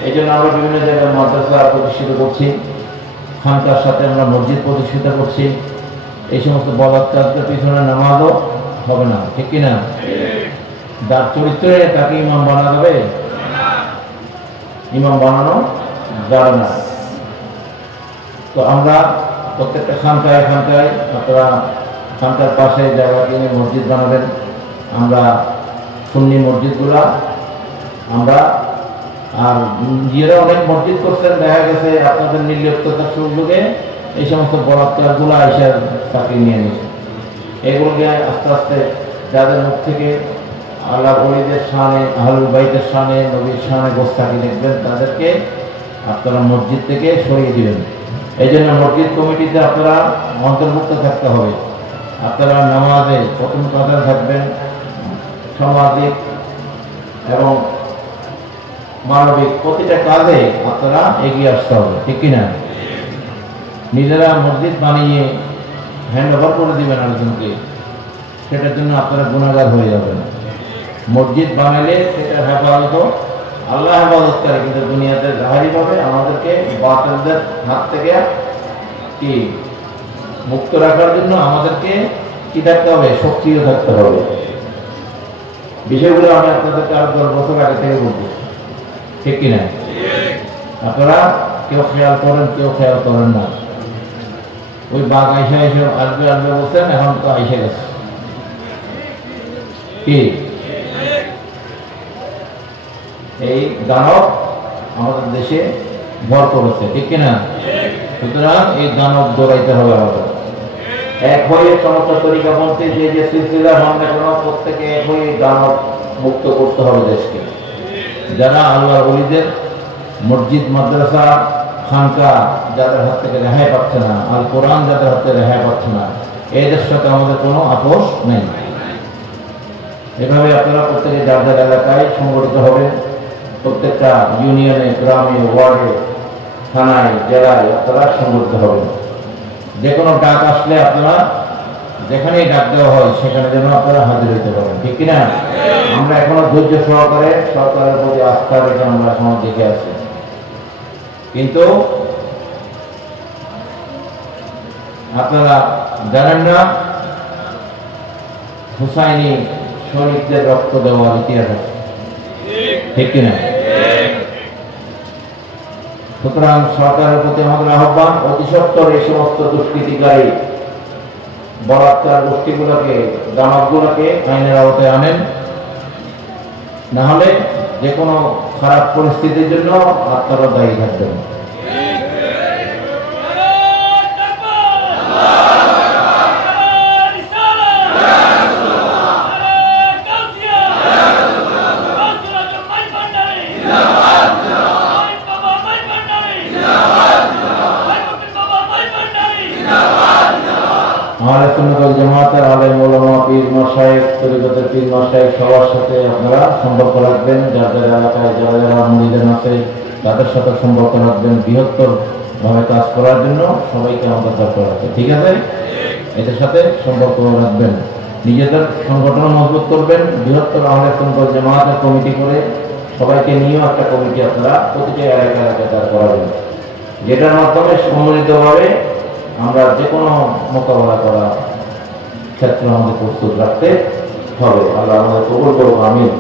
এই জন্য আমরা বিভিন্ন জায়গায় মাদ্রাসা প্রতিষ্ঠিত করছি, খানকার সাথে আমরা মসজিদ প্রতিষ্ঠিত করছি। এই সমস্ত বলাৎকারদের পিছনে নামাজও হবে না, ঠিক কিনা? যার চরিত্রে তাকে ইমাম বানানো যাবে? ইমাম বানানো যাবে না। তো আমরা প্রত্যেকটা খানকায় আপনারা খানকার পাশে জায়গা কিনে মসজিদ বানাবেন। আমরা সুন্নি মসজিদগুলা আমরা, আর নিজেরা অনেক মসজিদ করছেন, দেখা গেছে আপনাদের নির্লিপ্ততার সুযোগে এই সমস্ত বলাৎকারগুলো এসে চাকরি নিয়ে নিয়েছে। এগুলোকে আস্তে আস্তে যাদের মুখ থেকে আল্লাহ ওলিদের শানে, আহলুল বাইতের শানে, নবীর শানে গোস্তাকি দেখবেন, তাদেরকে আপনারা মসজিদ থেকে সরিয়ে দিবেন। এই জন্য মসজিদ কমিটিতে আপনারা অন্তর্ভুক্ত থাকতে হবে। আপনারা নামাজে প্রথম কাতারে থাকবেন, সামাজিক এবং মানবিক প্রতিটা কাজে আপনারা এগিয়ে আসতে হবে, ঠিক কিনা? নিজেরা মসজিদ বানিয়ে হ্যান্ড ওভার করে দিবেন আরেকজনকে, সেটার জন্য আপনারা গুনাহগার হয়ে যাবেন। মসজিদ বানালে সেটা হেফাজত আল্লাহ হেফাজত করে, কিন্তু দুনিয়াতে জাহারিভাবে আমাদেরকে বাতিলদের হাত থেকে কি মুক্ত রাখার জন্য আমাদেরকে কি থাকতে হবে? সক্রিয় থাকতে হবে। বিষয়গুলো আমি আপনাদেরকে আরো 10 বছর আগে থেকে বলছি, ঠিক কিনা? আপনারা কেউ খেয়াল করেন, কেউ খেয়াল করেন না। ওই বাঘ আইসা এসে আসবে আসবে বলছেন, এখন তো আইসে গেছে। কি এই দানব আমাদের দেশে ভর করেছে, ঠিক কিনা? সুতরাং এই দানব দৌড়াইতে হবে আমাদের। এক হয়ে সমস্ত তরিকাপন্থী যে যে সিলসিলা হন না কেন, প্রত্যেকে এক হয়ে দানব মুক্ত করতে হবে দেশকে। যারা আল্লাহর ওলিদের মসজিদ, মাদ্রাসা, খানকা যাদের হাত থেকে রেহাই পাচ্ছে না, আল কোরআন যাদের হাত থেকে রেহাই পাচ্ছে না, এদের সাথে আমাদের কোনো আপোষ নেই। এভাবে আপনারা প্রত্যেকে যার যার এলাকায় সংগঠিত হবে, প্রত্যেকটা ইউনিয়নে, গ্রামে, ওয়ার্ডে, থানায়, জেলায় আপনারা সংগঠিত হবেন। যে কোনো ডাক আসলে আপনারা যেখানেই ডাক দেওয়া হয় সেখানে যেন আপনারা হাজির হইতে পারেন, ঠিক কিনা? আমরা এখনো ধৈর্য সহকারে সরকারের প্রতি আস্থা রেখে আমরা এখনো দেখে আছি, কিন্তু আপনারা জানেন না হুসাইনি সৈনিকদের রক্ত দেওয়ার ইতিহাস আছে, ঠিক কিনা? সুতরাং সরকারের প্রতি আমাদের আহ্বান, অতি সত্বর এই সমস্ত দুষ্কৃতিকারী বলাৎকার গোষ্ঠীগুলোকে, দানবগুলোকে আইনের আওতায় আনেন, না হলে যে কোনো খারাপ পরিস্থিতির জন্য আপনারা দায়ী থাকবেন। আমাদের সুন্নাতুল জামাতের আলেম ওলামা, পীর মাশায়েখ, তরিকতের পীর মাশায়েখ সবার সাথে আপনারা সম্পর্ক রাখবেন। যার যার এলাকায় যারা যারা মুরিদান আছে তাদের সাথে সম্পর্ক রাখবেন। বৃহত্তর ভাবে কাজ করার জন্য সবাইকে আমাদের দরকার আছে, ঠিক আছে? এদের সাথে সম্পর্ক রাখবেন, নিজেদের সংগঠন মজবুত করবেন। বৃহত্তর আমাদের সুন্নাতুল জামাতের কমিটি করে সবাইকে নিয়েও একটা কমিটি আপনারা প্রতিটা এলাকায় এলাকায় দাঁড় করাবেন, যেটার মাধ্যমে সম্মিলিতভাবে আমরা যে কোনো মোকাবেলা করার ক্ষেত্রে আমাদের প্রস্তুত রাখতে হবে। আল্লাহ আমাদের কবুল করুন, আমিন।